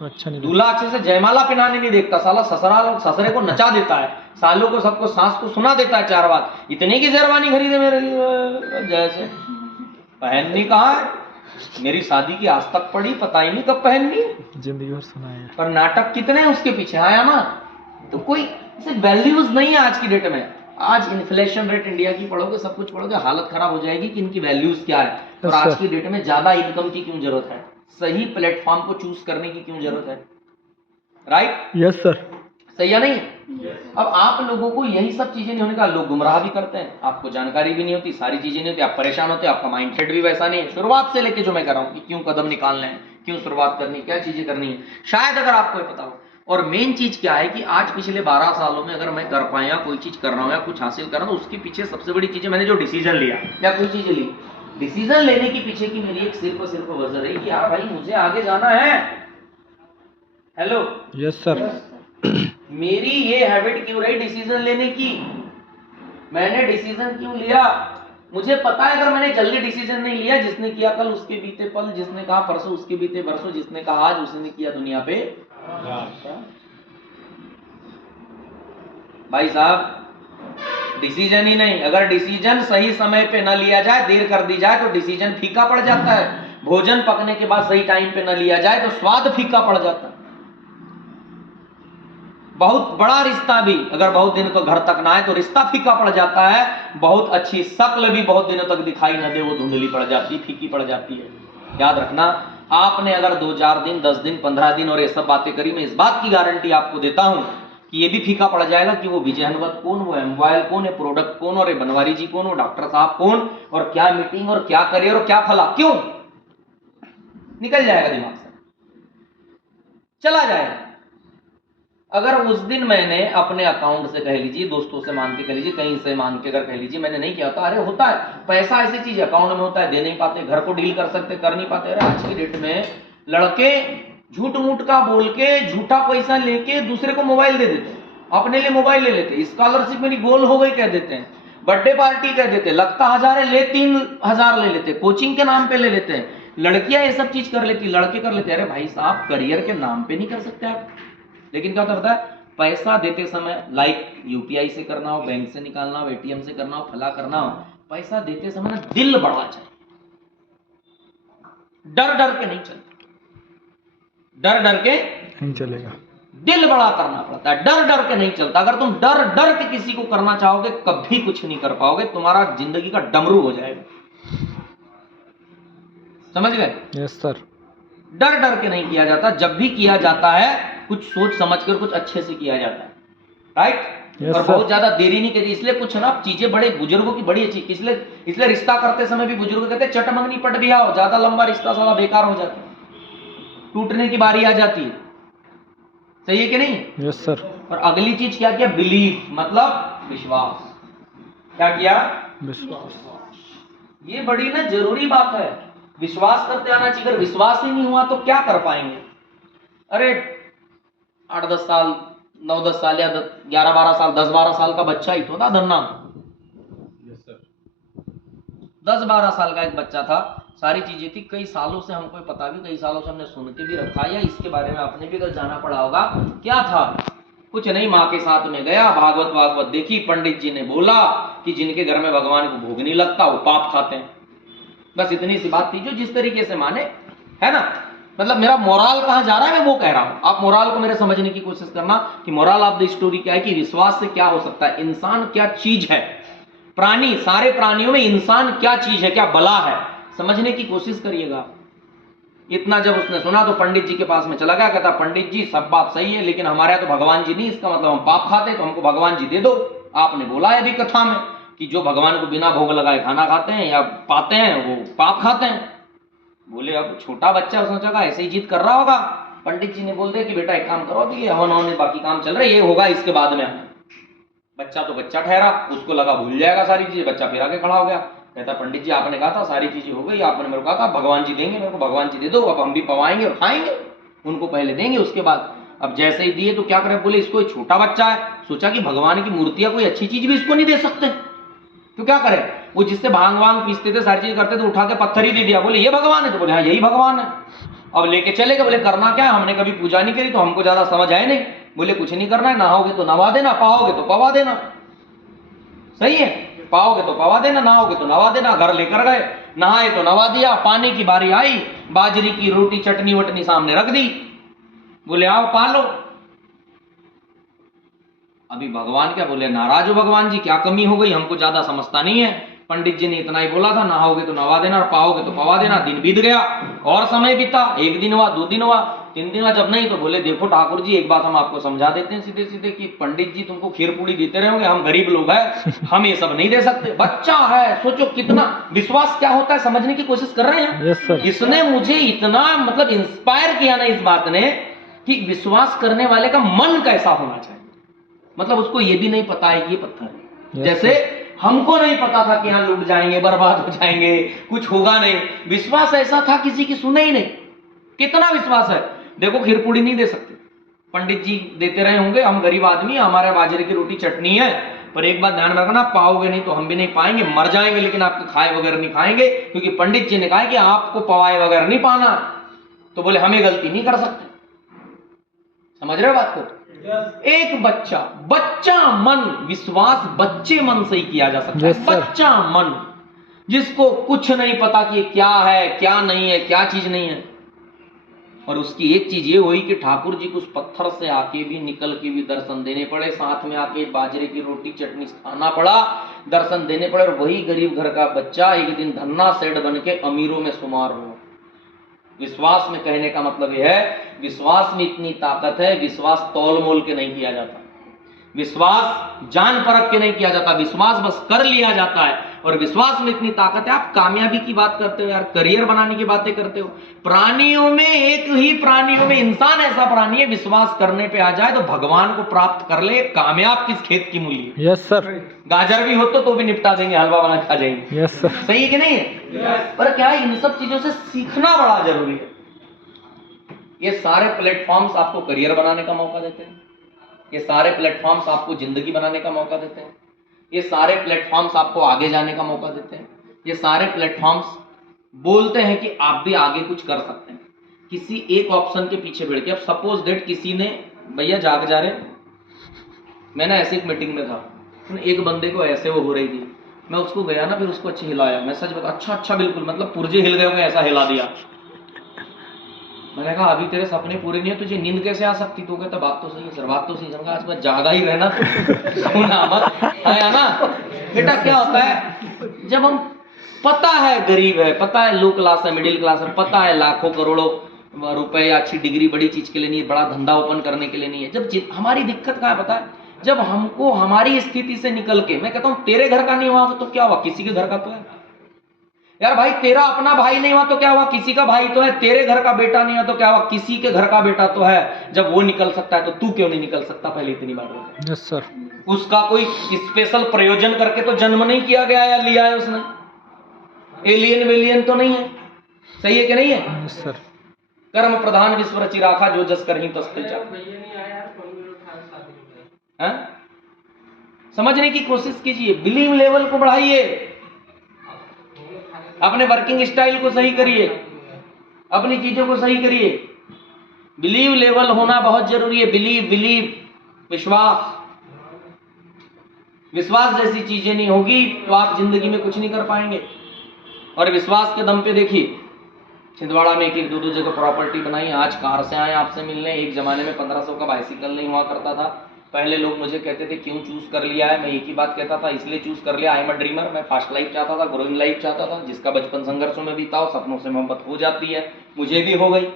अच्छा नहीं दूल्हा अच्छे से जयमाला पहनाने नहीं देखता, साला ससुराल ससुरे को नचा देता है, सालों को सबको सास को सुना देता है 4 बात, इतने की शेरवानी खरीदे मेरे लिए, जैसे पहननी कहाँ है, मेरी शादी की आज तक पड़ी, पता ही नहीं कब पहननी, जिंदगी भर सुना है। पर नाटक कितने हैं उसके पीछे, आया ना? तो कोई ऐसे वैल्यूज नहीं है आज की डेट में। आज इन्फ्लेशन रेट इंडिया की पढ़ोगे, सब कुछ पढ़ोगे, हालत खराब हो जाएगी कि इनकी वैल्यूज क्या है। और आज की डेट में ज्यादा इनकम की क्यों जरूरत है, सही प्लेटफॉर्म को चूज करने की क्यों जरूरत है? राइट? Yes sir. सही है नहीं? अब आप लोगों को यही सब चीजें नहीं होने का, लोग गुमराह भी करते हैं, आपको जानकारी भी नहीं होती, सारी चीजें नहीं होती, आप परेशान होते हैं, आपका माइंडसेट भी वैसा नहीं है शुरुआत से लेके जो मैं कर रहा हूं कि क्यों कदम निकालना है, क्यों शुरुआत करनी, क्या चीजें करनी है, शायद अगर आपको ये पता हो। और मेन चीज क्या है कि आज पिछले 12 सालों में अगर मैं कर पाया, कोई चीज कर रहा हूं या कुछ हासिल कर रहा हूं, तो उसके पीछे सबसे बड़ी चीज है मैंने जो डिसीजन लिया या कोई चीज ली, डिसीजन लेने के पीछे की मेरी एक सिर्फ वजह रही कि यार भाई मुझे आगे जाना है। हेलो? Yes sir. मेरी ये हैबिट क्यों रही डिसीजन लेने की, मैंने डिसीजन क्यों लिया? मुझे पता है अगर मैंने जल्दी डिसीजन नहीं लिया, जिसने किया कल उसके बीते पल, जिसने कहा परसों उसके बीते बरसों, जिसने कहा आज उसने किया दुनिया पे। भाई साहब डिसीजन ही नहीं, अगर डिसीजन सही समय पे न लिया जाए, देर कर दी जाए तो डिसीजन फीका पड़ जाता है। भोजन पकने के बाद सही टाइम पे न लिया जाए तो स्वाद फीका पड़ जाता है। बहुत बड़ा रिश्ता भी अगर बहुत दिन तो घर तक ना आए तो रिश्ता फीका पड़ जाता है। बहुत अच्छी शक्ल भी बहुत दिनों तक दिखाई न दे, वो धुंधली पड़ जाती, फीकी पड़ जाती है। याद रखना, आपने अगर 2-4 दिन, 10 दिन, 15 दिन और ये सब बातें करी, मैं इस बात की गारंटी आपको देता हूं कि ये भी फीका पड़ जाएगा कि वो विजय हनुमत कौन, वो मोबाइल कौन है, प्रोडक्ट कौन, और ये बनवारी जी कौन, वो डॉक्टर साहब कौन, और क्या मीटिंग और क्या करियर और क्या फला, क्यों निकल जाएगा दिमाग से, चला जाएगा। अगर उस दिन मैंने अपने अकाउंट से कह लीजिए, दोस्तों से मान के कह लीजिए, कहीं से मान के अगर कह लीजिए मैंने नहीं किया होता, अरे होता है पैसा, ऐसी चीज अकाउंट में होता है, दे नहीं पाते, घर को डील कर सकते, कर नहीं पाते। अरे आज की डेट में लड़के झूठ मूठ का बोल के, झूठा पैसा लेके दूसरे को मोबाइल दे देते, अपने लिए मोबाइल ले लेते, स्कॉलरशिप मेरी गोल हो गई कह देते हैं, बर्थडे पार्टी कह देते, लगता 1000 है ले 3000 ले लेते, कोचिंग के नाम पे ले लेते हैं। लड़कियां ये सब चीज कर लेती, लड़के कर लेते। अरे भाई साहब, करियर के नाम पे नहीं कर सकते आप। लेकिन क्या होता है, पैसा देते समय, लाइक यूपीआई से करना हो, बैंक से निकालना हो, एटीएम से करना हो, फला करना हो, पैसा देते समय ना दिल बड़ा चाहिए, डर डर के नहीं चलता, डर डर के नहीं चलेगा, दिल बड़ा करना पड़ता है, डर डर के नहीं चलता। अगर तुम डर डर के किसी को करना चाहोगे कभी कुछ नहीं कर पाओगे, तुम्हारा जिंदगी का डमरू हो जाएगा। समझ गए? Yes sir. डर डर के नहीं किया जाता, जब भी किया जाता है कुछ सोच समझ कर, कुछ अच्छे से किया जाता है। राइट? yes, और बहुत ज्यादा देरी नहीं करी, इसलिए कुछ ना चीजें बड़े बुजुर्गों की बड़ी अच्छी, इसलिए रिश्ता करते समय भी बुजुर्ग कहते हैं चट मंगनी पट भी आओ, ज्यादा लंबा रिश्ता साला बेकार हो जाता है, टूटने की बारी आ जाती है। सही है कि नहीं? Yes sir. और अगली चीज क्या किया, बिलीफ, मतलब विश्वास। क्या किया? विश्वास। ये बड़ी ना जरूरी बात है, विश्वास करते आना चाहिए। अगर विश्वास ही नहीं हुआ तो क्या कर पाएंगे? अरे 8-10 साल, 9-10 साल या 11-12 साल, 10-12 साल का बच्चा ही तो था धन्ना। 10-12 साल का एक बच्चा था, सारी चीजें थी, कई सालों से हमको पता भी, कई सालों से हमने सुन के भी रखा, या इसके बारे में आपने भी अगर जाना पड़ा होगा। क्या था? कुछ नहीं, माँ के साथ में गया, भागवत देखी, पंडित जी ने बोला कि जिनके घर में भगवान को भोग नहीं लगता वो पाप खाते हैं। बस इतनी सी बात थी, जो जिस तरीके से माने है ना। मतलब मेरा मोरल कहां जा रहा है, मैं वो कह रहा हूं। आप मोरल को मेरे समझने की कोशिश करना कि मोरल ऑफ द स्टोरी क्या है, कि विश्वास से क्या हो सकता है, इंसान क्या चीज है, प्राणी, सारे प्राणियों में इंसान क्या चीज है, क्या बला है, समझने की कोशिश करिएगा। इतना जब उसने सुना तो पंडित जी के पास में चला गया, कहता पंडित जी सब बात सही है, लेकिन हमारे यहाँ तो भगवान जी नहीं, इसका मतलब हम पाप खाते, तो हमको भगवान जी दे दो। आपने बोला है अभी कथा में कि जो भगवान को बिना भोग लगाए खाना खाते हैं या पाते हैं वो पाप खाते हैं। बोले अब छोटा बच्चा उसने सोचा ऐसे ही जिद कर रहा होगा। पंडित जी ने बोल दिया कि बेटा एक काम करो, अभी ये हवन हवन बाकी काम चल रहा है, ये होगा इसके बाद में आना। बच्चा तो बच्चा ठहरा, उसको लगा भूल जाएगा सारी चीजें, बच्चा फिर आके खड़ा हो गया, कहता पंडित जी आपने कहा था सारी चीजें हो गई, आपने मेरे को कहा था भगवान जी देंगे, मेरे को भगवान जी दे दो, अब हम भी पवाएंगे और खाएंगे, उनको पहले देंगे उसके बाद। अब जैसे ही दिए तो क्या करें, बोले इसको छोटा बच्चा है, सोचा कि भगवान की मूर्तियां कोई अच्छी चीज भी इसको नहीं दे सकते, तो क्या करें। वो जिससे भांग वांग पीसते थे, सारी चीज करते थे, उठा के पत्थर ही दे दिया, बोले ये भगवान है, तो बोले हाँ यही भगवान है। अब लेके चले गए, बोले करना क्या है, हमने कभी पूजा नहीं करी तो हमको ज्यादा समझ आए नहीं। बोले कुछ नहीं करना है, नहाओगे तो नवा देना, पाओगे तो पवा देना, सही है, पाओगे तो पवा देना, नहाओगे तो नवा देना। घर लेकर गए, नहाए तो नवा दिया, पानी की बारी आई, बाजरी की रोटी चटनी वटनी सामने रख दी, बोले आओ पा लो। अभी भगवान क्या बोले, नाराज हो भगवान जी, क्या कमी हो गई, हमको ज्यादा समझता नहीं है, पंडित जी ने इतना ही बोला था, नहाओगे तो नवा देना और पाओगे तो पवा देना। दिन बीत गया और समय बीता, 1 दिन हुआ, 2 दिन हुआ, 3 दिन हुआ, जब नहीं तो बोले देखो ठाकुर जी एक बात हम आपको समझा देते हैं सीधे सीधे कि पंडित जी तुमको खीर पूड़ी देते रहोगे, हम गरीब लोग हैं, हम ये सब नहीं दे सकते। बच्चा है, सोचो कितना विश्वास क्या होता है, समझने की कोशिश कर रहे हैं। Yes sir. इसने मुझे इतना मतलब इंस्पायर किया ना इस बात ने कि विश्वास करने वाले का मन कैसा होना चाहिए। मतलब उसको ये भी नहीं पता है कि ये पत्थर है, जैसे हमको नहीं पता था कि यहाँ लूट जाएंगे, बर्बाद हो जाएंगे, कुछ होगा नहीं। विश्वास ऐसा था किसी की सुने ही नहीं। कितना विश्वास है, देखो खीर पूड़ी नहीं दे सकते, पंडित जी देते रहे होंगे, हम गरीब आदमी, हमारे बाजरे की रोटी चटनी है, पर एक बात ध्यान में रखना, पाओगे नहीं तो हम भी नहीं पाएंगे, मर जाएंगे लेकिन आपके खाए वगैरह नहीं खाएंगे, क्योंकि पंडित जी ने कहा कि आपको पवाए वगैरह नहीं पाना। तो बोले हमें गलती नहीं कर सकते, समझ रहे हो बात को। एक बच्चा मन, विश्वास बच्चे मन से ही किया जा सकता है। बच्चा मन जिसको कुछ नहीं पता कि क्या है क्या नहीं है, क्या चीज नहीं है, और उसकी एक चीज ये हुई कि ठाकुर जी को उस पत्थर से आके भी निकल के भी दर्शन देने पड़े, साथ में आके बाजरे की रोटी चटनी खाना पड़ा, दर्शन देने पड़े, और वही गरीब घर का बच्चा एक दिन धन्ना सेठ बन के अमीरों में शुमार हुआ। विश्वास में कहने का मतलब यह है, विश्वास में इतनी ताकत है, विश्वास तौल मोल के नहीं किया जाता, विश्वास जान परख के नहीं किया जाता, विश्वास बस कर लिया जाता है। और विश्वास में इतनी ताकत है, आप कामयाबी की बात करते हो यार, करियर बनाने की बातें करते हो, प्राणियों में एक ही प्राणियों में इंसान ऐसा प्राणी है, विश्वास करने पे आ जाए तो भगवान को प्राप्त कर ले, कामयाब किस खेत की मूली। Yes sir. गाजर भी हो तो भी निपटा देंगे, हलवा बना खा जाएंगे। Yes sir. सही है कि नहीं है? पर क्या है, इन सब चीजों से सीखना बड़ा जरूरी है। ये सारे प्लेटफॉर्म्स आपको करियर बनाने का मौका देते हैं, ये सारे प्लेटफॉर्म्स आपको जिंदगी बनाने का मौका देते हैं, ये सारे प्लेटफॉर्म्स आपको आगे जाने का मौका देते हैं, ये सारे प्लेटफॉर्म्स बोलते हैं कि आप भी आगे कुछ कर सकते हैं किसी एक ऑप्शन के पीछे बैठ के। अब सपोज डेट किसी ने, भैया जाग जा रहे, मैं ना ऐसी एक मीटिंग में था, एक बंदे को ऐसे वो हो रही थी, मैं उसको गया ना, फिर उसको अच्छे हिलाया, मैं सच बता, अच्छा बिल्कुल, मतलब पुर्जे हिल गए होंगे, ऐसा हिला दिया। मैंने कहा अभी तेरे सपने पूरे नहीं है, तुझे नींद कैसे आ सकती? तो कहता बात तो सही है सर, बात तो सही है। आज मैं जागा ही रहना सोना मत आया ना। बेटा क्या होता है, जब हम, पता है गरीब है, पता है लो क्लास है, मिडिल क्लास है, पता है लाखों करोड़ों रुपए या अच्छी डिग्री बड़ी चीज के लिए नहीं है, बड़ा धंधा ओपन करने के लिए नहीं है। जब हमारी दिक्कत क्या है पता है, जब हमको हमारी स्थिति से निकल के, मैं कहता हूं तेरे घर का नहीं हुआ तो क्या हुआ, किसी के घर का तो है यार भाई, तेरा अपना भाई नहीं हुआ तो क्या हुआ, किसी का भाई तो है, तेरे घर का बेटा नहीं हुआ तो क्या हुआ, किसी के घर का बेटा तो है। जब वो निकल सकता है तो तू क्यों नहीं निकल सकता? पहले इतनी बात है। Yes sir. उसका कोई स्पेशल प्रयोजन करके तो जन्म नहीं किया गया या लिया है उसने, एलियन वेलियन तो नहीं है। सही है कि नहीं है? Yes sir. कर्म प्रधान विश्व रचि राखा, जो जस करही तस ते जा। समझने की कोशिश कीजिए, बिलीव लेवल को बढ़ाइए, अपने वर्किंग स्टाइल को सही करिए, अपनी चीजों को सही करिए। बिलीव लेवल होना बहुत जरूरी है। बिलीव विश्वास, विश्वास जैसी चीजें नहीं होगी तो आप जिंदगी में कुछ नहीं कर पाएंगे। और विश्वास के दम पे देखिए, छिंदवाड़ा में एक एक दो दो जगह प्रॉपर्टी बनाई, आज कार से आए आपसे मिलने। एक ज़माने में 1500 का बाइसिकल नहीं हुआ करता था। पहले लोग मुझे कहते थे क्यों चूज़ कर लिया है, मैं एक ही बात कहता था, इसलिए चूज़ कर लिया, आई एम अ ड्रीमर। मैं फास्ट लाइफ चाहता था, ग्रोइंग लाइफ चाहता था। जिसका बचपन संघर्षों में बीता हो, सपनों से मोहब्बत हो जाती है, मुझे भी हो गई।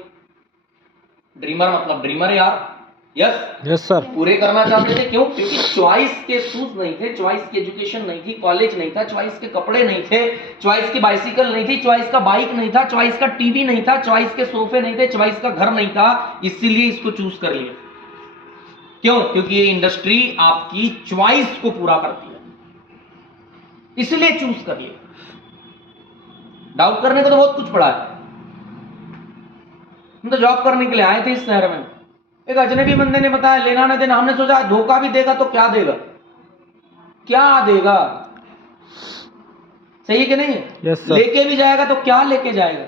ड्रीमर मतलब ड्रीमर यार, यस यस सर। पूरे करना चाहते थे। क्यों? क्योंकि चॉइस के शूज नहीं थे, चॉइस की एजुकेशन नहीं थी, कॉलेज नहीं था, चॉइस के कपड़े नहीं थे, चॉइस की बाइसिकल नहीं थी, चॉइस का बाइक नहीं था, चॉइस का टीवी नहीं था, चॉइस के सोफे नहीं थे, चॉइस का घर नहीं था, इसीलिए इसको चूज कर लिया। क्यों? क्योंकि ये इंडस्ट्री आपकी चॉइस को पूरा करती है, इसलिए चूज कर लिया। डाउट करने को तो बहुत कुछ पड़ा है। हम तो जॉब करने के लिए आए थे इस शहर में। एक अजनबी बंदे ने बताया लेना ना देना। हमने सोचा धोखा भी देगा तो क्या देगा, क्या देगा, सही है कि नहीं? Yes sir. लेके भी जाएगा तो क्या लेके जाएगा,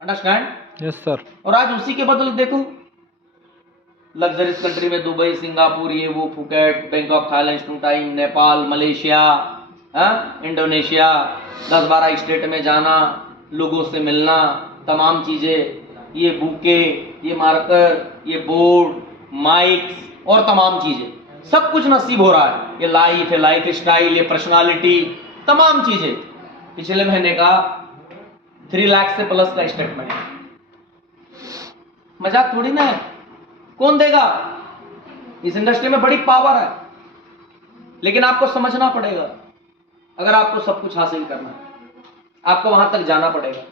अंडरस्टैंड? Yes sir. और आज उसी के बदले देखो लग्जरियस कंट्री में दुबई, सिंगापुर, ये वो, फुकेट, बैंकॉक, थाईलैंड, स्टूटाइन, नेपाल, मलेशिया, इंडोनेशिया, 10-12 स्टेट में जाना, लोगों से मिलना, तमाम चीजें, ये बुके, ये मार्कर, ये बोर्ड, माइक्स और तमाम चीजें, सब कुछ नसीब हो रहा है। ये लाइफ है, लाइफ स्टाइल, ये पर्सनालिटी, तमाम चीजें। पिछले महीने का 3 लाख से प्लस का स्टेटमेंट, मजाक थोड़ी ना है। कौन देगा? इस इंडस्ट्री में बड़ी पावर है, लेकिन आपको समझना पड़ेगा। अगर आपको सब कुछ हासिल करना है, आपको वहां तक जाना पड़ेगा।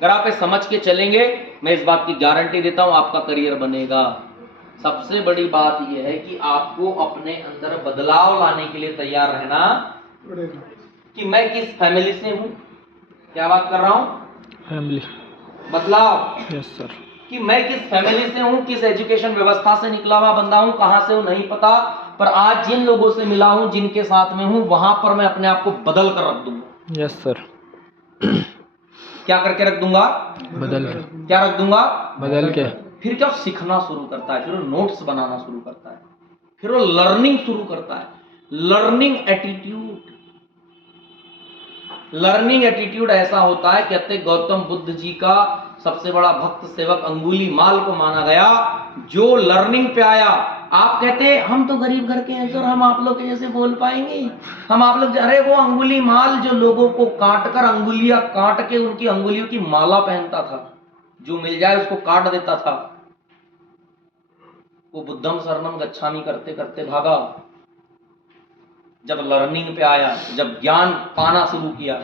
अगर आप समझ के चलेंगे, मैं इस बात की गारंटी देता हूं आपका करियर बनेगा। सबसे बड़ी बात यह है कि आपको अपने अंदर बदलाव लाने के लिए तैयार रहना पड़ेगा कि मैं किस फैमिली से हूं। क्या बात कर रहा हूं? फैमिली बदलाव। Yes sir. कि मैं किस फैमिली से हूं, किस एजुकेशन व्यवस्था से निकला हुआ बंदा हूं, कहां से हूं नहीं पता, पर आज जिन लोगों से मिला हूं, जिनके साथ में हूं, वहां पर मैं अपने आप को बदल कर रख दूंगा। Yes sir. क्या करके रख दूंगा? बदल के। क्या रख दूंगा? बदल के। फिर क्या सीखना शुरू करता है, फिर वो नोट्स बनाना शुरू करता है, फिर वो लर्निंग शुरू करता है। लर्निंग एटीट्यूड, लर्निंग एटीट्यूड ऐसा होता है, कहते हैं गौतम बुद्ध जी का सबसे बड़ा भक्त सेवक अंगुली माल को माना गया, जो लर्निंग पे आया। आप कहते हम तो गरीब घर के हैं सर, हम आप लोग के जैसे बोल पाएंगे, हम आप लोग, अरे वो अंगुली माल जो लोगों को काट कर, अंगुलियां काट के उनकी अंगुलियों की माला पहनता था, जो मिल जाए उसको काट देता था, वो बुद्धम शरणम गच्छामि करते करते भागा। जब लर्निंग पे आया, जब ज्ञान पाना शुरू किया,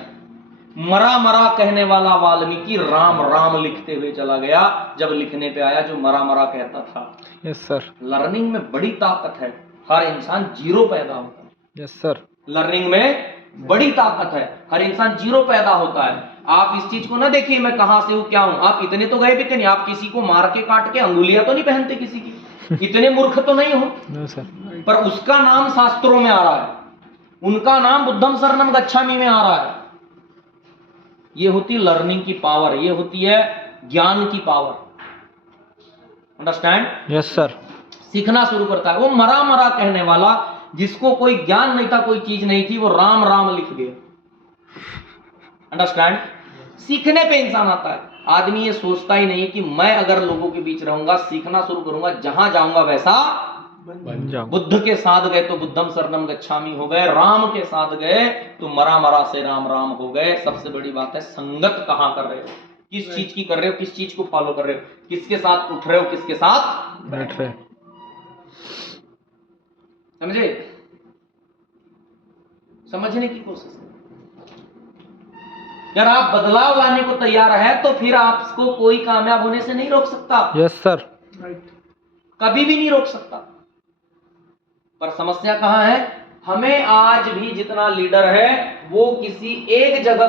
मरा मरा कहने वाला वाल्मीकि राम राम लिखते हुए चला गया। जब लिखने पे आया, जो मरा मरा कहता था। Yes sir. लर्निंग में बड़ी ताकत है। हर इंसान जीरो पैदा होता है। Yes sir. लर्निंग में बड़ी ताकत है, हर इंसान जीरो पैदा होता है। आप इस चीज को ना देखिए मैं कहां से हूं, क्या हूं। आप इतने तो गए भी नहीं, आप किसी को मार के काट के अंगुलियां तो नहीं पहनते किसी की, इतने मूर्ख तो नहीं हो। No sir. पर उसका नाम शास्त्रों में आ रहा है, उनका नाम बुद्धम शरणम गच्छामि में आ रहा है। ये होती लर्निंग की पावर, ये होती है ज्ञान की पावर। अंडरस्टैंड? Yes sir. सीखना शुरू करता है। वो मरा मरा कहने वाला, जिसको कोई ज्ञान नहीं था, कोई चीज नहीं थी, वो राम राम लिख गया। अंडरस्टैंड? सीखने पे इंसान आता है। आदमी ये सोचता ही नहीं कि मैं अगर लोगों के बीच रहूंगा, सीखना शुरू करूंगा, जहां जाऊंगा वैसा बन जाओ। बुद्ध के साथ गए तो बुद्धम शरणम गच्छामि हो गए, राम के साथ गए तो मरा मरा से राम राम हो गए। सबसे बड़ी बात है संगत कहां कर रहे हो, किस चीज की कर रहे हो, किस चीज को फॉलो कर रहे हो, किसके साथ उठ रहे हो, किसके साथ बैठ रहे। समझे? समझने की कोशिश करें। अगर आप बदलाव लाने को तैयार है तो फिर आपको कोई कामयाब होने से नहीं रोक सकता। Yes sir. कभी भी नहीं रोक सकता। पर समस्या कहां है? हमें आज भी जितना लीडर है वो किसी एक जगह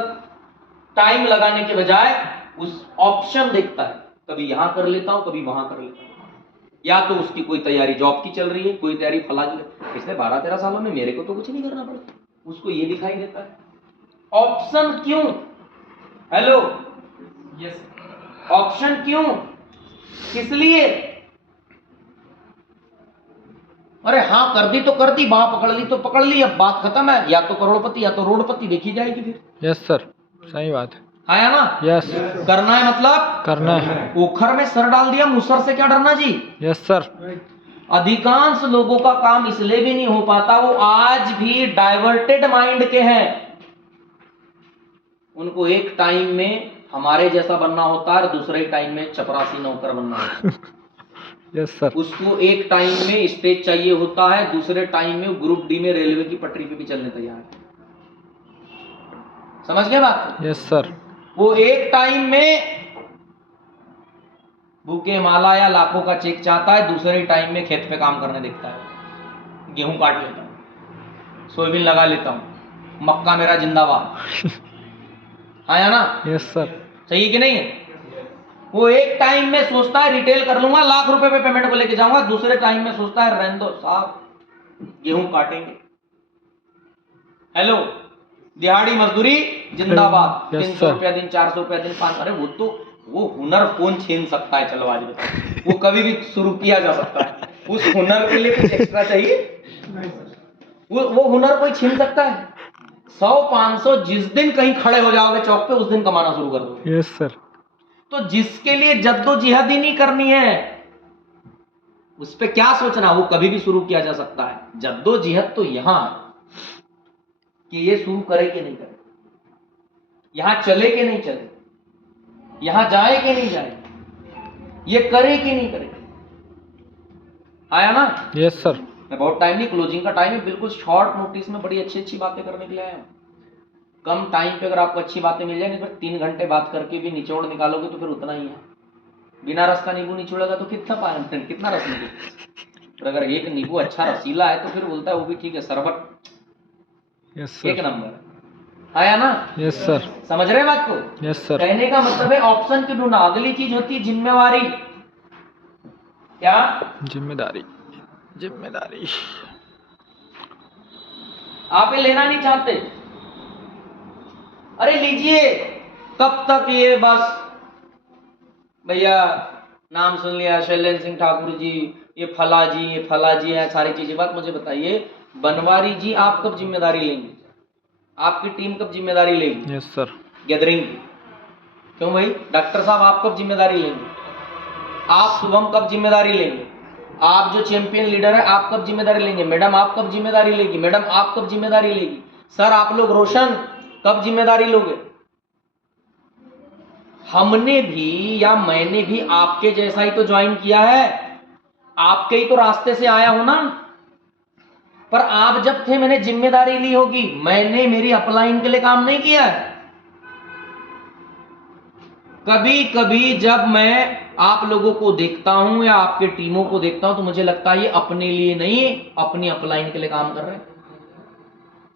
टाइम लगाने के बजाय उस ऑप्शन देखता है, कभी यहां कर लेता हूं, कभी वहां कर लेता हूं। या तो उसकी कोई तैयारी जॉब की चल रही है, कोई तैयारी फला की, पिछले 12-13 सालों में मेरे को तो कुछ नहीं करना पड़ता, उसको ये दिखाई देता है। ऑप्शन क्यों? हेलो, यस, ऑप्शन क्यों, किस लिए? अरे हाँ कर दी तो कर दी, वहां पकड़ ली तो पकड़ ली, अब बात खत्म है। या तो करोड़पति या तो रोडपति, देखी जाएगी फिर। यस सर, सही बात है। हाँ या ना? यस करना है मतलब करना है। ओखर में सर डाल दिया, मुसर से क्या डरना जी। Yes sir. अधिकांश लोगों का काम इसलिए भी नहीं हो पाता, वो आज भी डाइवर्टेड माइंड के हैं। उनको एक टाइम में हमारे जैसा बनना होता है और दूसरे टाइम में चपरासी नौकर बनना होता है। Yes sir. उसको एक टाइम में स्टेज चाहिए होता है, दूसरे टाइम में ग्रुप डी में रेलवे की पटरी पे भी चलने तैयार है। समझ गए बात? Yes sir. वो एक टाइम में भूखे माला या लाखों का चेक चाहता है, दूसरे टाइम में खेत पे काम करने देखता है। गेहूं काट लेता हूं, सोयाबीन लगा लेता हूं, मक्का मेरा जिंदाबाद। हाँ या ना? Yes sir. सही है कि नहीं है? वो एक टाइम में सोचता है रिटेल कर लूंगा, लाख रुपए पे पेमेंट को लेके जाऊंगा, दूसरे टाइम में सोचता है रहने दो साहब, गेहूं काटेंगे। हेलो, दिहाड़ी मजदूरी जिंदाबाद। 300 रुपया दिन, 400 रुपया दिन, 500। अरे वो हुनर कौन छीन सकता है? चलो आज बताओ, वो कभी भी शुरू किया जा सकता है। उस हुनर के लिए कुछ एक्स्ट्रा चाहिए? वो हुनर कोई छीन सकता है? 100-500 जिस दिन कहीं खड़े हो जाओगे चौक पे, उस दिन कमाना शुरू कर दो। Yes sir. तो जिसके लिए जद्दोजहद ही नहीं करनी है, उस पे क्या सोचना, वो कभी भी शुरू किया जा सकता है। जद्दोजहद तो यहां कि ये शुरू करे कि नहीं करे, यहां चले कि नहीं चले, यहां जाए कि नहीं जाए, ये करे कि नहीं करे। आया ना? Yes sir. मैं बहुत टाइम नहीं, क्लोजिंग का टाइम है, बिल्कुल शॉर्ट नोटिस में बड़ी अच्छी अच्छी बातें करने के लिए आया हूं। कम टाइम पे अगर आपको अच्छी बातें मिल जाए, नहीं फिर 3 घंटे बात करके भी निचोड़ निकालोगे तो फिर उतना ही है। बिना रस का नींबू निचोड़ेगा तो कितना रस निकलेगा। पर अगर एक नींबू अच्छा रसीला है तो फिर बोलता है वो भी ठीक है, शरबत यस एक सर। नंबर। आया ना? Yes sir. समझ रहे बात को? Yes sir. कहने का मतलब है ऑप्शन क्यों ढूंढना। अगली चीज होती है जिम्मेवारी। क्या? जिम्मेदारी। जिम्मेदारी। आप ये लेना नहीं चाहते, अरे लीजिए। कब तक ये बस भैया नाम सुन लिया शैलेंद्र सिंह ठाकुर जी, ये फला जी है, सारी चीजें। बात मुझे बताइए, बनवारी जी आप कब जिम्मेदारी लेंगे? आपकी टीम कब जिम्मेदारी लेगी? Yes sir. गैदरिंग की। क्यों भाई? डॉक्टर साहब आप कब जिम्मेदारी लेंगे? आप शुभम कब जिम्मेदारी लेंगे? आप जो चैंपियन लीडर है आप कब जिम्मेदारी लेंगे? मैडम आप कब जिम्मेदारी लेगी? मैडम आप कब जिम्मेदारी लेगी? सर आप लोग रोशन कब जिम्मेदारी लोगे? हमने भी या मैंने भी आपके जैसा ही तो ज्वाइन किया है, आपके ही तो रास्ते से आया हूं ना। पर आप जब थे मैंने जिम्मेदारी ली होगी, मैंने मेरी अपलाइन के लिए काम नहीं किया है। कभी कभी जब मैं आप लोगों को देखता हूं या आपके टीमों को देखता हूं तो मुझे लगता है ये अपने लिए नहीं, अपनी अपलाइन के लिए काम कर रहे हैं।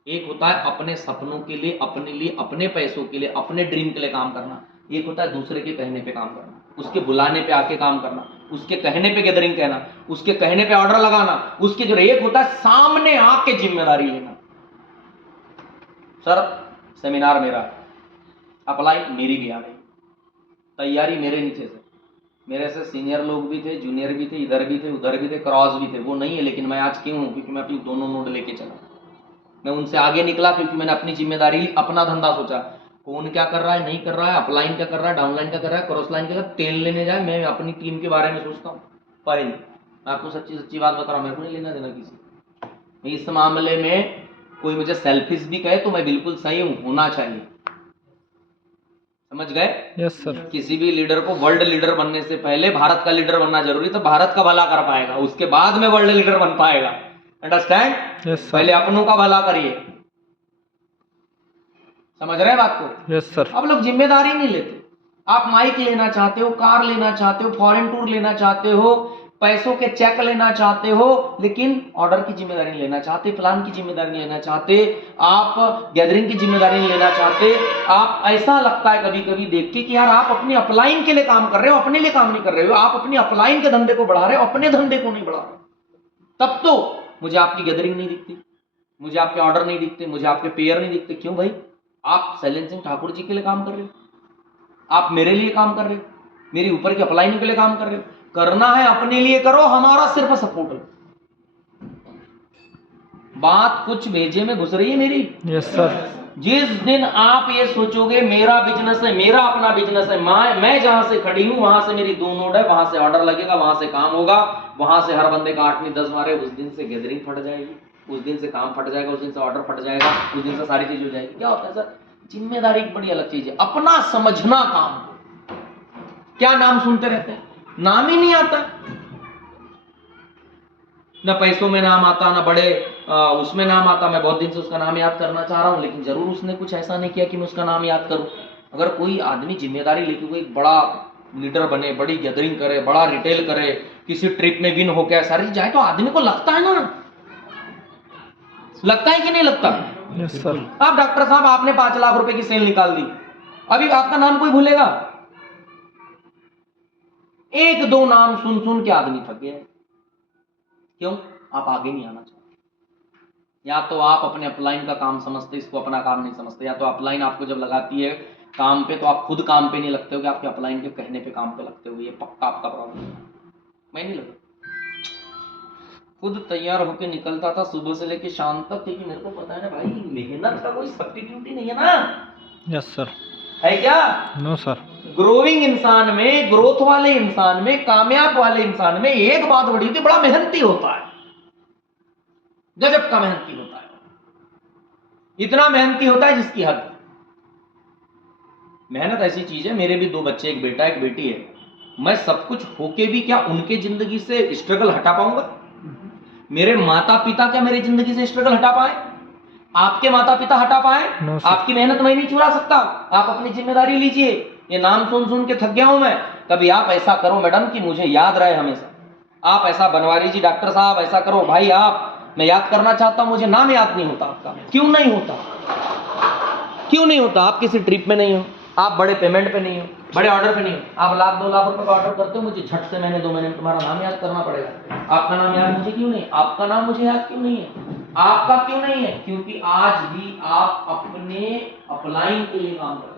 एक होता है अपने सपनों के लिए, अपने लिए, अपने पैसों के लिए, अपने ड्रीम के लिए काम करना। एक होता है दूसरे के कहने पे काम करना, उसके बुलाने पे आके काम करना, उसके कहने पे गैदरिंग कहना, उसके कहने पे ऑर्डर लगाना, उसके जो एक होता है सामने आके जिम्मेदारी लेना। सर सेमिनार मेरा है, अप्लाई मेरी भी आ गई, तैयारी मेरे नीचे से, मेरे से सीनियर लोग भी थे, जूनियर भी थे, इधर भी थे, उधर भी थे, क्रॉस भी थे। वो नहीं है, लेकिन मैं आज क्यों हूं? क्योंकि मैं अपनी दोनों नोड लेके चला। मैं उनसे आगे निकला क्योंकि मैंने अपनी जिम्मेदारी ली, अपना धंधा सोचा। कौन क्या कर रहा है, नहीं कर रहा है, अपलाइन क्या कर रहा है, डाउनलाइन क्या कर रहा है, क्रॉस लाइन क्या कर रहा है, तेल लेने जाए, मैं अपनी टीम के बारे में सोचता हूँ। पहले मैं आपको सच्ची सच्ची बात बता रहा हूँ, मेरे को नहीं लेना देना किसी। इस मामले में कोई मुझे सेल्फिश भी कहे तो मैं बिल्कुल सही हूँ, होना चाहिए। समझ गए? Yes sir. किसी भी लीडर को वर्ल्ड लीडर बनने से पहले भारत का लीडर बनना जरूरी, तो भारत का भला कर पाएगा, उसके बाद में वर्ल्ड लीडर बन पाएगा। अंडरस्टैंड? Yes sir. पहले अपनों का भला करिए। समझ रहे हैं बात को? Yes sir. आप लोग जिम्मेदारी नहीं लेते। आप माइक लेना चाहते हो, कार लेना चाहते हो, फॉरेन टूर लेना चाहते हो, पैसों के चेक लेना चाहते हो, लेकिन ऑर्डर की जिम्मेदारी नहीं लेना चाहते, प्लान की जिम्मेदारी नहीं लेना चाहते, आप गैदरिंग की जिम्मेदारी नहीं लेना चाहते। आप ऐसा लगता है कभी कभी देख के कि यार आप अपनी अपलाइन के लिए काम कर रहे हो, अपने लिए काम नहीं कर रहे हो। आप अपनी अपलाइन के धंधे को बढ़ा रहे हो, अपने धंधे को नहीं बढ़ा रहे। तब तो मुझे आपकी गैदरिंग नहीं दिखती, मुझे आपके ऑर्डर नहीं दिखते, मुझे आपके पेयर नहीं दिखते। क्यों भाई? आप शैलेंद्र सिंह ठाकुर जी के लिए काम कर रहे हो, आप मेरे लिए काम कर रहे हो, मेरी ऊपर की अपलाइन के लिए काम कर रहे हो। करना है अपने लिए करो, हमारा सिर्फ सपोर्ट लो। बात कुछ भेजे में घुस रही है मेरी? Yes sir. जिस दिन आप ये सोचोगे मेरा बिजनेस है, मेरा अपना बिजनेस है, मैं जहां से खड़ी हूं वहां से मेरी 2 नोड है, वहां से ऑर्डर लगेगा, वहां से काम होगा, वहां से हर बंदे का 8 नहीं 10 मारे, उस दिन से गैदरिंग फट जाएगी, उस दिन से काम फट जाएगा, उस दिन से ऑर्डर फट जाएगा, उस दिन से सारी चीज हो जाएगी। क्या होता है सर, जिम्मेदारी एक बड़ी अलग चीज है, अपना समझना काम। क्या नाम सुनते रहते हैं, नाम ही नहीं आता, ना पैसों में नाम आता, ना बड़े उसमें नाम आता। मैं बहुत दिन से उसका नाम याद करना चाह रहा हूं, लेकिन जरूर उसने कुछ ऐसा नहीं किया कि मैं उसका नाम याद करूं। अगर कोई आदमी जिम्मेदारी लेके कोई बड़ा लीडर बने, बड़ी गैदरिंग करे, बड़ा रिटेल करे, किसी ट्रिप में विन होकर सारी जाए, तो आदमी को लगता है ना, लगता है कि नहीं लगता? Yes sir. आप डॉक्टर साहब, आपने 5 लाख रुपए की सेल निकाल दी, अभी आपका नाम कोई भूलेगा? 1-2 नाम सुन सुन के आदमी थक गया। क्यों? आप आगे नहीं आना चाहते। या तो आप अपने अपलाइन का काम समझते, इसको अपना काम नहीं समझते, या तो अपलाइन आपको जब लगाती है काम पे तो आप खुद काम पे नहीं लगते हो कि आपके अपलाइन के कहने पे काम पे लगते हो। ये पक्का आपका प्रॉब्लम है। मैं नहीं लगा, खुद तैयार होकर निकलता था सुबह से लेकर शाम तक, क्योंकि मेरे को पता है ना भाई, मेहनत का कोई सब्स्टिट्यूट ही नहीं है ना। Yes sir. है क्या? No sir. ग्रोइंग इंसान में, ग्रोथ वाले इंसान में, कामयाब वाले इंसान में एक बात बड़ी होती है, बड़ा मेहनती होता है, गजब का मेहनती होता है, इतना मेहनती होता है जिसकी हद। मेहनत ऐसी चीज है, मेरे भी 2 बच्चे, एक बेटा एक बेटी है, मैं सब कुछ होके भी क्या उनके जिंदगी से स्ट्रगल हटा पाऊंगा? मेरे माता पिता क्या मेरी जिंदगी से स्ट्रगल हटा पाए? आपके माता पिता हटा पाए? No, sir. आपकी मेहनत मैं नहीं चुरा सकता। आप अपनी जिम्मेदारी लीजिए। ये नाम सुन सुन के थक गया हूं मैं। कभी आप ऐसा करो मैडम कि मुझे याद रहे हमेशा, आप ऐसा बनवारी जी, डॉक्टर साहब ऐसा करो भाई, आप, मैं याद करना चाहता हूं, मुझे नाम याद नहीं होता आपका। क्यों नहीं होता? क्यों नहीं होता? आप किसी ट्रिप में नहीं हो, आप बड़े पेमेंट पे नहीं हो, बड़े ऑर्डर पे नहीं हो, आप 1-2 लाख रुपए का ऑर्डर करते हो, मुझे झट से महीने 2 महीने में तुम्हारा नाम याद करना पड़ेगा। आपका नाम याद मुझे क्यों नहीं? आपका नाम मुझे याद क्यों नहीं है? आपका क्यों नहीं है? क्योंकि आज भी आप अपने अपलाइन के लिए काम कर रहे हो,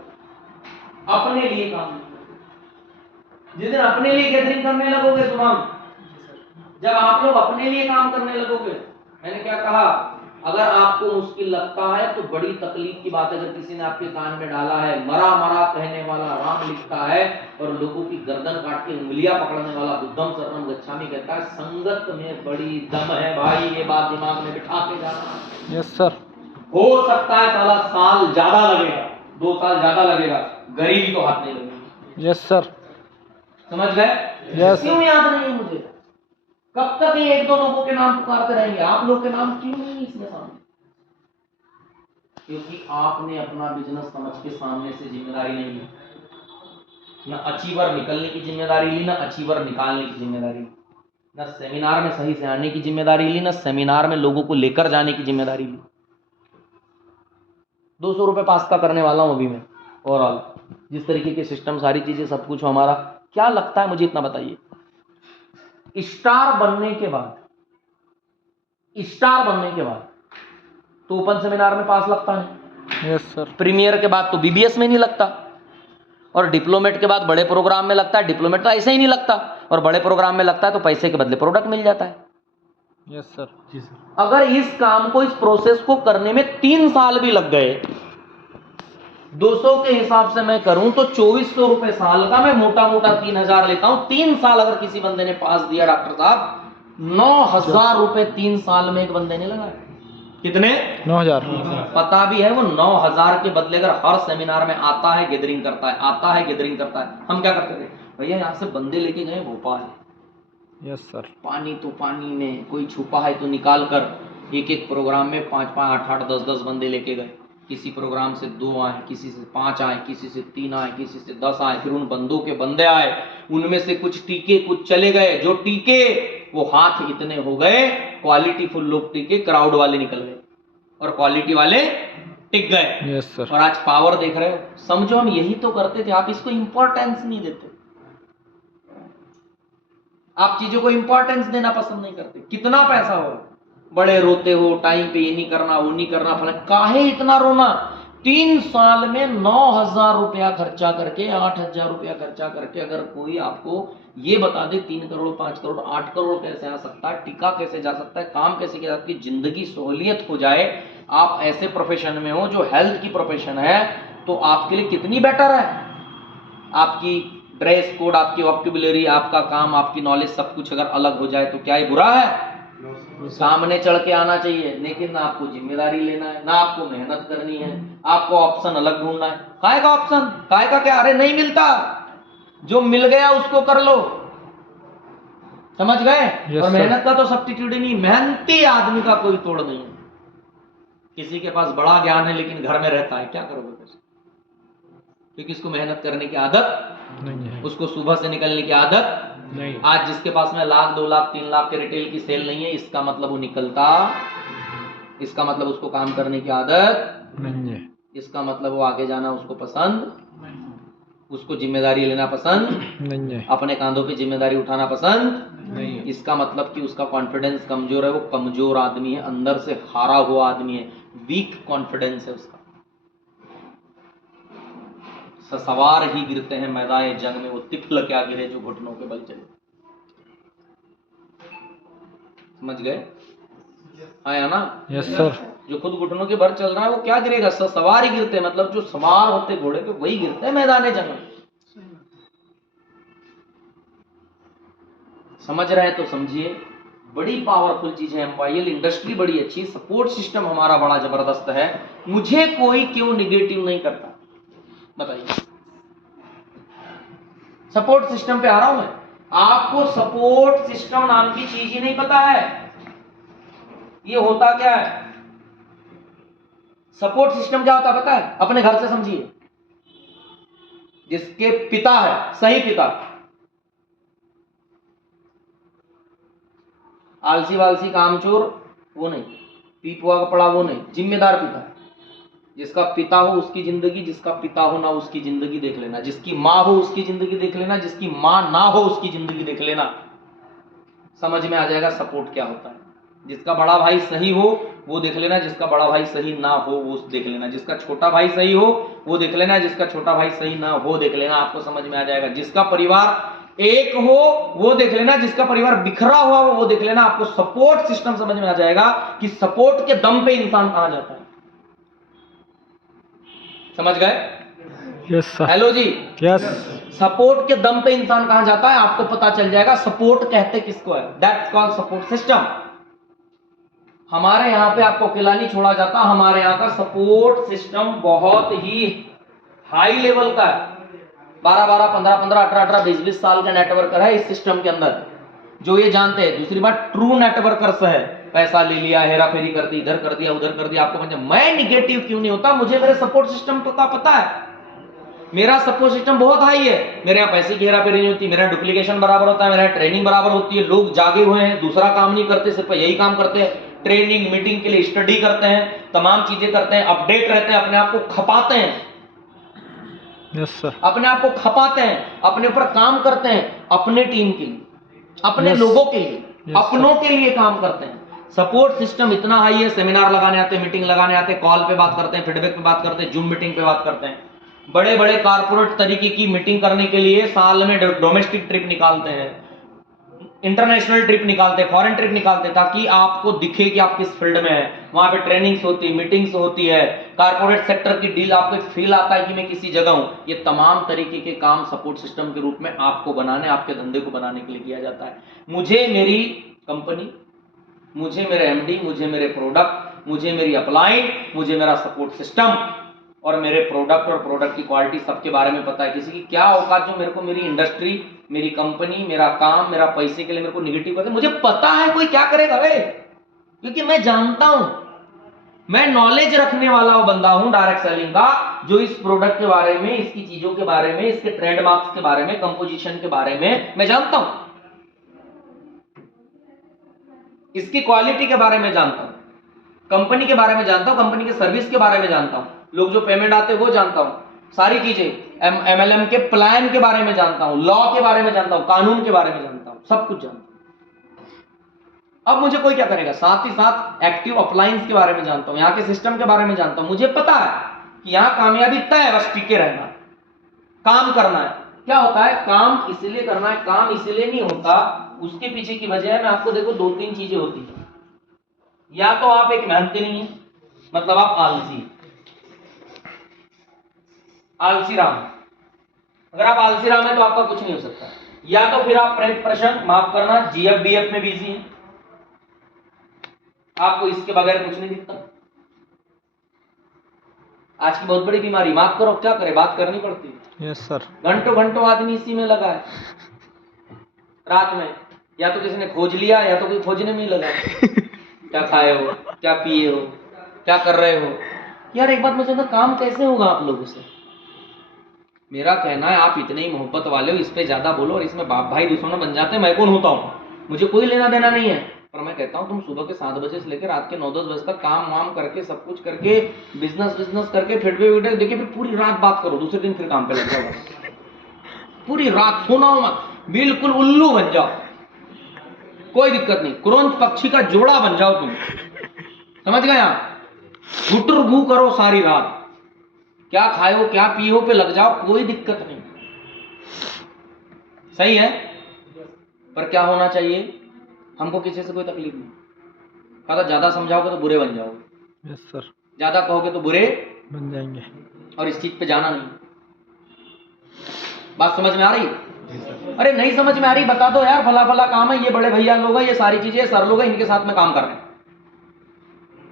अपने लिए काम नहीं कर रहे। जिस दिन अपने लिए गैदरिंग करने लगोगे शुभम, जब आप लोग अपने लिए काम करने लगोगे, मैंने क्या कहा, अगर आपको मुश्किल लगता है तो बड़ी तकलीफ की बात है। जब किसी ने आपके कान में डाला है, मरा मरा कहने वाला राम लिखता है और लोगों की गर्दन काट के उंगलियां पकड़ने वाला बुद्धम शरणम गच्छामि कहता है, संगत में बड़ी दम है भाई, ये बात दिमाग में बिठा के जाना। Yes sir. हो सकता है साला साल ज्यादा लगेगा, 2 साल ज्यादा लगेगा, गरीबी तो हाथ नहीं लगेगी। Yes sir. समझ गए? Yes. क्यों याद नहीं है मुझे? कब तक ये 1-2 लोगों के नाम पुकारते रहेंगे? आप लोग के नाम क्यों नहीं इसमें सामने? क्योंकि आपने अपना बिजनेस समझ के सामने से जिम्मेदारी नहीं ली, ना अचीवर निकलने की जिम्मेदारी ली, ना अचीवर निकालने की जिम्मेदारी ली, ना सेमिनार में सही से आने की जिम्मेदारी ली, ना सेमिनार में लोगों को लेकर जाने की जिम्मेदारी ली। 200 रुपए पास का करने वाला हूं अभी मैं, ओवरऑल जिस तरीके के सिस्टम, सारी चीजें, सब कुछ हमारा, क्या लगता है मुझे इतना बताइए, स्टार बनने के बाद तो ओपन सेमिनार में पास लगता है, यस सर। प्रीमियर के बाद तो बीबीएस में नहीं लगता, और डिप्लोमेट के बाद बड़े प्रोग्राम में लगता है। डिप्लोमेट तो ऐसे ही नहीं लगता, और बड़े प्रोग्राम में लगता है तो पैसे के बदले प्रोडक्ट मिल जाता है। Yes sir. जी सर। अगर इस काम को, इस प्रोसेस को करने में 3 साल भी लग गए, 200 के हिसाब से मैं करूं तो 2400 रुपए साल का, मैं मोटा मोटा 3000 लेता हूं। 3 साल अगर किसी बंदे ने पास दिया डॉक्टर साहब, 9000 रुपए 3 साल में एक बंदे ने लगाए। कितने? 9000। पता भी है वो 9000 के बदले अगर हर सेमिनार में आता है, गैदरिंग करता है, आता है, गैदरिंग करता है। हम क्या करते थे भैया, यहाँ से बंदे लेके गए भोपाल, यस सर। पानी तो पानी में, कोई छुपा है तो निकाल कर एक एक प्रोग्राम में 5-5, 8-8, 10-10 बंदे लेके गए। किसी प्रोग्राम से 2 आए, किसी से 5 आए, किसी से 3 आए, किसी से 10 आए। फिर उन बंदों के बंदे आए, उनमें से कुछ टीके, कुछ चले गए। जो टीके वो हाथ इतने हो गए, क्वालिटी फुल लोग टीके, क्राउड वाले निकल गए और क्वालिटी वाले टिक गए। Yes sir. और आज पावर देख रहे हो। समझो हम यही तो करते थे, आप इसको इंपॉर्टेंस नहीं देते, आप चीजों को इंपॉर्टेंस देना पसंद नहीं करते। कितना पैसा हो, बड़े रोते हो, टाइम पे ये नहीं करना, वो नहीं करना, फला, काहे इतना रोना? 3 साल में 9000 रुपया खर्चा करके, 8000 रुपया खर्चा करके अगर कोई आपको ये बता दे 3 करोड़, 5 करोड़, 8 करोड़ कैसे आ सकता है, टिका कैसे जा सकता है, काम कैसे किया, आपकी जिंदगी सहूलियत हो जाए, आप ऐसे प्रोफेशन में हो जो हेल्थ की प्रोफेशन है, तो आपके लिए कितनी बेटर है। आपकी ड्रेस कोड, आपकी वोकैबुलरी, आपका काम, आपकी नॉलेज, सब कुछ अगर अलग हो जाए तो क्या ये बुरा है? सामने चढ़ के आना चाहिए, लेकिन ना आपको जिम्मेदारी लेना है, ना आपको मेहनत करनी है, आपको ऑप्शन अलग ढूंढना है। काय का ऑप्शन, काय का क्या? अरे नहीं मिलता, जो मिल गया उसको कर लो, समझ गए? Yes, और sir. मेहनत का तो सब्स्टिट्यूट ही नहीं, मेहनती आदमी का कोई तोड़ नहीं है। किसी के पास बड़ा ज्ञान है लेकिन घर में रहता है, क्या करोगे फिर? क्योंकि इसको मेहनत करने की आदत नहीं है। उसको सुबह से निकलने की आदत नहीं। आज जिसके पास में 1,00,000, 2,00,000, 3,00,000 के रिटेल की सेल नहीं है, इसका मतलब वो निकलता, इसका मतलब उसको काम करने की आदत नहीं है। इसका मतलब वो आगे जाना उसको पसंद, उसको जिम्मेदारी लेना पसंद नहीं है। अपने कांधों पे जिम्मेदारी उठाना पसंद नहीं है। इसका मतलब कि उसका कॉन्फिडेंस कमजोर है, वो कमजोर आदमी है, अंदर से हारा हुआ आदमी है, वीक कॉन्फिडेंस है उसका। सवार ही गिरते हैं मैदान जंग में, वो तिफल क्या गिरे जो घुटनों के बल चले। समझ गए? आया ना? Yes sir. जो खुद घुटनों के बल चल रहा है वो क्या गिरेगा? सवार ही गिरते हैं, मतलब जो सवार होते घोड़े पे वही गिरते हैं मैदान जंग में। समझ रहे हैं तो समझिए, बड़ी पावरफुल चीज है एमवाईएल। इंडस्ट्री बड़ी अच्छी, सपोर्ट सिस्टम हमारा बड़ा जबरदस्त है। मुझे कोई क्यों निगेटिव नहीं करता बताइए? सपोर्ट सिस्टम पे आ रहा हूं मैं। आपको सपोर्ट सिस्टम नाम की चीज ही नहीं पता है, ये होता क्या है? सपोर्ट सिस्टम क्या होता है पता है? अपने घर से समझिए, जिसके पिता है, सही पिता, आलसी वालसी कामचोर वो नहीं, पीपुआ का पड़ा वो नहीं, जिम्मेदार पिता है। जिसका पिता हो उसकी जिंदगी, जिसका पिता हो ना उसकी जिंदगी देख लेना, जिसकी माँ हो उसकी जिंदगी देख लेना, जिसकी माँ ना हो उसकी जिंदगी देख लेना। समझ में आ जाएगा सपोर्ट क्या होता है। जिसका बड़ा भाई सही हो वो देख लेना, जिसका बड़ा भाई सही ना हो वो देख लेना, जिसका छोटा भाई सही हो वो देख लेना, जिसका छोटा भाई सही ना हो देख लेना। आपको समझ में आ जाएगा। जिसका परिवार एक हो वो देख लेना, जिसका परिवार बिखरा हुआ हो वो देख लेना। आपको सपोर्ट सिस्टम समझ में आ जाएगा कि सपोर्ट के दम पे इंसान कहां जाता है। समझ गए? Yes sir. हेलो जी। यस। सपोर्ट के दम पे इंसान कहां जाता है आपको पता चल जाएगा। सपोर्ट कहते किसको है? That's called support system. हमारे यहां पे आपको अकेला नहीं छोड़ा जाता, हमारे यहां का सपोर्ट सिस्टम बहुत ही हाई लेवल का है। 12-12, 15-15, 18-18, 20-20 साल का नेटवर्कर है इस सिस्टम के अंदर, जो ये जानते हैं। दूसरी बात, ट्रू नेटवर्कर्स है। पैसा ले लिया, हेरा फेरी कर दी, इधर कर दिया, उधर कर दिया। आपको मतलब मैं निगेटिव क्यों नहीं होता? मुझे मेरे सपोर्ट सिस्टम का पता है। मेरा सपोर्ट सिस्टम बहुत हाई है। मेरे यहाँ पैसे की हेरा फेरी नहीं होती, मेरा डुप्लीकेशन बराबर होता है, मेरा ट्रेनिंग बराबर होती है। लोग जागे हुए हैं, दूसरा काम नहीं करते, सिर्फ यही काम करते हैं। ट्रेनिंग मीटिंग के लिए स्टडी करते हैं, तमाम चीजें करते हैं, अपडेट रहते हैं, अपने आप को खपाते हैं। Yes sir. अपने आप को खपाते हैं, अपने ऊपर काम करते हैं, अपने टीम के लिए, अपने लोगों के लिए, अपनों के लिए काम करते हैं। सपोर्ट सिस्टम इतना हाई है, सेमिनार लगाने आते हैं, मीटिंग लगाने आते हैं, कॉल पे बात करते हैं, फीडबैक पे बात करते हैं, जूम मीटिंग पे बात करते हैं। बड़े बड़े कारपोरेट तरीके की मीटिंग करने के लिए साल में डोमेस्टिक ट्रिप निकालते हैं, इंटरनेशनल ट्रिप निकालते हैं, फॉरेन ट्रिप निकालते हैं, ताकि आपको दिखे कि आप किस फील्ड में हैं। वहां पे ट्रेनिंग्स होती है, मीटिंग्स होती है, कारपोरेट सेक्टर की डील, आपको एक फील आता है कि मैं किसी जगह हूं। ये तमाम तरीके के काम सपोर्ट सिस्टम के रूप में आपको बनाने, आपके धंधे को बनाने के लिए किया जाता है। मुझे मेरी कंपनी, मुझे मेरे एमडी, मुझे मेरे प्रोडक्ट, मुझे मेरी अपलाइन, मुझे मेरा सपोर्ट सिस्टम और मेरे प्रोडक्ट और प्रोडक्ट की क्वालिटी सबके बारे में पता है। किसी की क्या औकात जो मेरे को मेरी इंडस्ट्री, मेरी कंपनी, मेरा काम, मेरा पैसे के लिए मेरे को निगेटिव करते। मुझे पता है कोई क्या करेगा वे, क्योंकि मैं जानता हूं, मैं नॉलेज रखने वाला बंदा हूं डायरेक्ट सेलिंग का, जो इस प्रोडक्ट के बारे में, इसकी चीजों के बारे में, इसके ट्रेडमार्क्स के बारे में, कंपोजिशन के बारे में मैं जानता हूं, इसकी क्वालिटी के बारे में जानता हूं, कंपनी के बारे में जानता हूं, कंपनी के सर्विस के बारे में जानता हूं, लोग जो पेमेंट आते हैं वो जानता हूं, सारी चीजें एमएलएम के प्लान के बारे में जानता हूं, लॉ के बारे में जानता हूं, कानून के बारे में जानता हूं, सब कुछ जानता हूं। अब मुझे कोई क्या करेगा? साथ ही साथ एक्टिव अप्लायंस के बारे में जानता हूं, यहां के सिस्टम के बारे में जानता हूं। मुझे पता है कि यहां कामयाबी तय है, बस टिके रहना, काम करना है। क्या होता है? काम इसलिए करना है, काम इसलिए नहीं होता, उसके पीछे की वजह है। मैं आपको देखो 2-3 चीजें होती है। या तो आप एक मेहनती नहीं है, मतलब आप आलसी राम। अगर आप आलसी राम है तो आपका कुछ नहीं हो सकता। या तो फिर आप प्रश्न माफ करना जीएफ बीएफ में बिजी हैं, आपको इसके बगैर कुछ नहीं दिखता। आज की बहुत बड़ी बीमारी, माफ करो क्या करे, बात करनी पड़ती है। Yes sir. घंटों घंटों आदमी इसी में लगा है। रात में या तो किसी ने खोज लिया या तो कोई खोजने में ही लगा है। क्या खाए हो, क्या पिए हो, क्या कर रहे हो। यार एक बात मैं समझता, काम कैसे होगा आप लोगों से। मेरा कहना है आप इतने ही मोहब्बत वाले हो, इस पे ज्यादा बोलो और इसमें बाप भाई दुश्मन बन जाते हैं। मैं कौन होता हूँ, मुझे कोई लेना देना नहीं है, पर मैं कहता हूँ तुम सुबह के 7 बजे से लेकर रात के 9-10 बजे तक काम वाम करके सब कुछ करके बिजनेस करके फीडबैक देखिए, फिर पूरी रात बात करो, दूसरे दिन फिर काम पे लग जाओ। पूरी रात सोना हो मत, बिल्कुल उल्लू बन जाओ, कोई दिक्कत नहीं। क्रोंच पक्षी का जोड़ा बन जाओ तुम, समझ गए आप। घुटर घू करो सारी रात, क्या खाए हो क्या पिए हो पे लग जाओ, कोई दिक्कत नहीं, सही है। पर क्या होना चाहिए, हमको किसी से कोई तकलीफ नहीं। अगर ज्यादा समझाओगे तो बुरे बन जाओगे। Yes sir. ज्यादा कहोगे तो बुरे बन जाएंगे। और इस चीज पे जाना नहीं। बात समझ में आ रही है? अरे नहीं समझ में आ रही बता दो यार, फला फला काम है, ये बड़े भैया लोग हैं, ये सारी चीजें सर लोग हैं, इनके साथ में काम कर रहे हैं,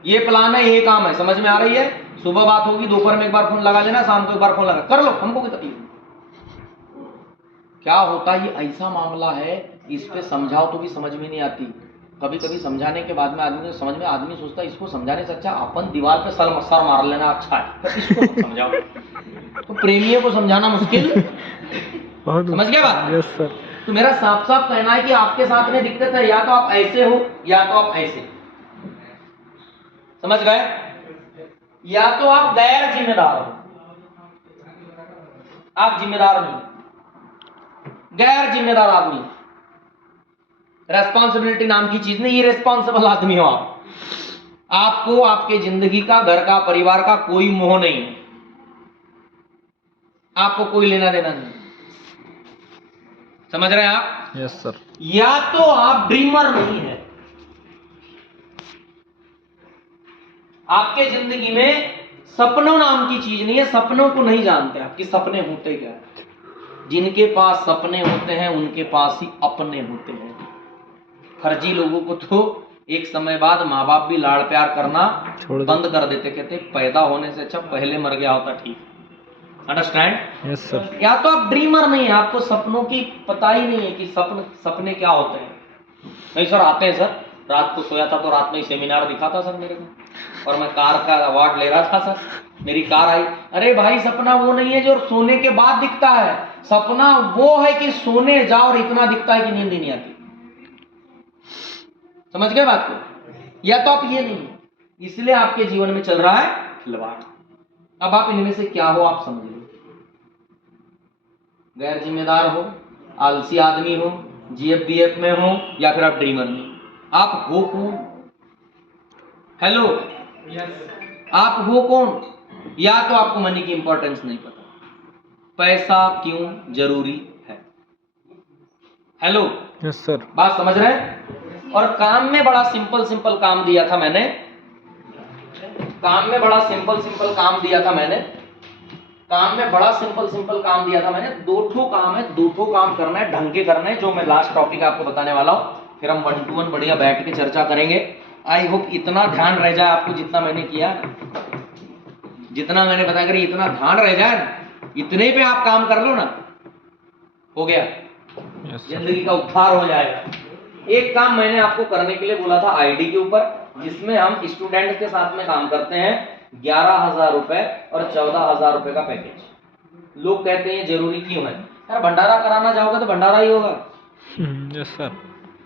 ये प्लान है, ये काम है, समझ में आ रही है। सुबह बात होगी, दोपहर में एक बार फोन लगा लेना, शाम को एक बार फोन लगा कर लो, हमको कोई तकलीफ नहीं। क्या होता है, ये ऐसा मामला है, इस पे समझाओ तो भी समझ में नहीं आती। कभी कभी समझाने के बाद में आदमी को समझ में, आदमी सोचता है इसको समझाने से अच्छा अपन दीवार पे सर मार लेना अच्छा है, पर इसको मत समझाओ। तो प्रेमियों को समझाना मुश्किल, समझ गए बात। Yes sir. तो मेरा साफ साफ कहना है कि आपके साथ में दिक्कत है, या तो आप ऐसे हो या तो आप ऐसे, समझ गए। या तो आप गैर जिम्मेदार हो, आप जिम्मेदार नहीं, गैर जिम्मेदार आदमी, रेस्पॉन्सिबिलिटी नाम की चीज नहीं, ये रिस्पॉन्सिबल आदमी हो आप। आपको आपके जिंदगी का, घर का, परिवार का कोई मोह नहीं है, आपको कोई लेना देना नहीं, समझ रहे हैं आप। Yes sir. या तो आप ड्रीमर नहीं है, आपके जिंदगी में सपनों नाम की चीज नहीं है, सपनों को नहीं जानते आप कि सपने होते क्या है। जिनके पास सपने होते हैं उनके पास ही अपने होते हैं। फर्जी लोगों को तो एक समय बाद माँ बाप भी लाड़ प्यार करना बंद कर देते, कहते पैदा होने से अच्छा पहले मर गया होता ठीक। अंडरस्टैंड। Yes sir. या तो आप ड्रीमर नहीं है, आपको सपनों की पता ही नहीं है कि सपने क्या होते हैं। नहीं सर आते हैं सर, रात को सोया था तो रात में ही सेमिनार दिखा था सर मेरे को, और मैं कार का अवार्ड ले रहा था सर, मेरी कार आई। अरे भाई सपना वो नहीं है जो सोने के बाद दिखता है, सपना वो है कि सोने जाओ और इतना दिखता है कि नींद ही नहीं आती। समझ गए बात को। या तो आप ये नहीं, इसलिए आपके जीवन में चल रहा है खिलवाड़। अब आप इनमें से क्या हो आप समझ लो, गैर जिम्मेदार हो, आलसी आदमी हो, जीएफ में हो, या फिर आप ड्रीमर में। आप हो कौन? Hello yes. आप हो कौन? या तो आपको मनी की इंपॉर्टेंस नहीं पता, पैसा क्यों जरूरी है। Hello yes sir. बात समझ रहे हैं। और काम में बड़ा सिंपल काम दिया था मैंने, काम में बड़ा सिंपल काम दिया था मैंने, काम में बड़ा सिंपल काम दिया था मैंने। 2 ठो काम है, 2 ठो काम करना है, ढंग के करना है, जो मैं लास्ट टॉपिक आपको बताने वाला हूं। फिर हम 1 to 1 बढ़िया बैठ के चर्चा करेंगे। आई होप इतना ध्यान रह जाए आपको जितना मैंने किया, जितना मैंने बताया करिए, इतना ध्यान रह जाए ना, इतने पे आप काम कर लो ना, हो गया, जिंदगी का उद्धार हो जाएगा। एक काम मैंने आपको करने के लिए बोला था आईडी के ऊपर, जिसमें हम स्टूडेंट के साथ में काम करते हैं। 11,000 रुपए और 14,000 रुपए का पैकेज। लोग कहते हैं जरूरी क्यों है यार, भंडारा कराना चाहोगे तो भंडारा ही होगा। Yes sir.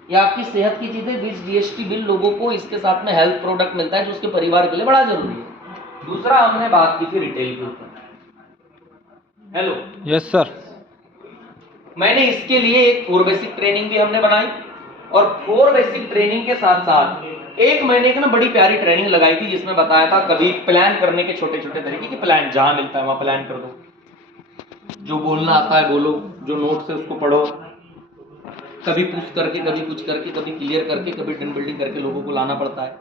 ये आपकी सेहत की चीजें, बीच जीएसटी बिल, लोगों को इसके साथ में हेल्थ प्रोडक्ट मिलता है जो उसके परिवार के लिए बड़ा जरूरी है। दूसरा हमने बात की थी रिटेल के ऊपर। Hello yes sir. मैंने इसके लिए एक 4 बेसिक ट्रेनिंग भी हमने बनाई, और 4 बेसिक ट्रेनिंग के साथ साथ 1 महीने की ना बड़ी प्यारी ट्रेनिंग लगाई थी, जिसमें बताया था कभी प्लान करने के छोटे छोटे तरीके कि प्लान जहां मिलता है वहां प्लान कर दो, जो बोलना आता है बोलो, जो नोट से उसको पढ़ो, कभी पुश करके, कभी कुछ करके, कभी क्लियर करके, कभी टीम बिल्डिंग करके लोगों को लाना पड़ता है।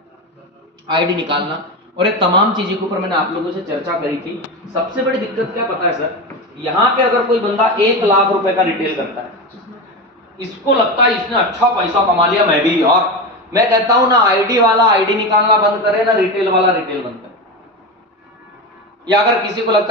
आईडी निकालना, और ये तमाम चीजों के ऊपर मैंने आप लोगों से चर्चा करी थी। सबसे बड़ी दिक्कत क्या पता है सर, यहाँ पे अगर कोई बंदा 1 लाख रुपए का रिटेल करता है, इसको लगता है इसने अच्छा पैसा कमा लिया, मैं भी। और मैं कहता हूं ना आईडी वाला आईडी निकालना बंद करे, ना रिटेल वाला रिटेल बंद करे। या अगर किसी को लगता है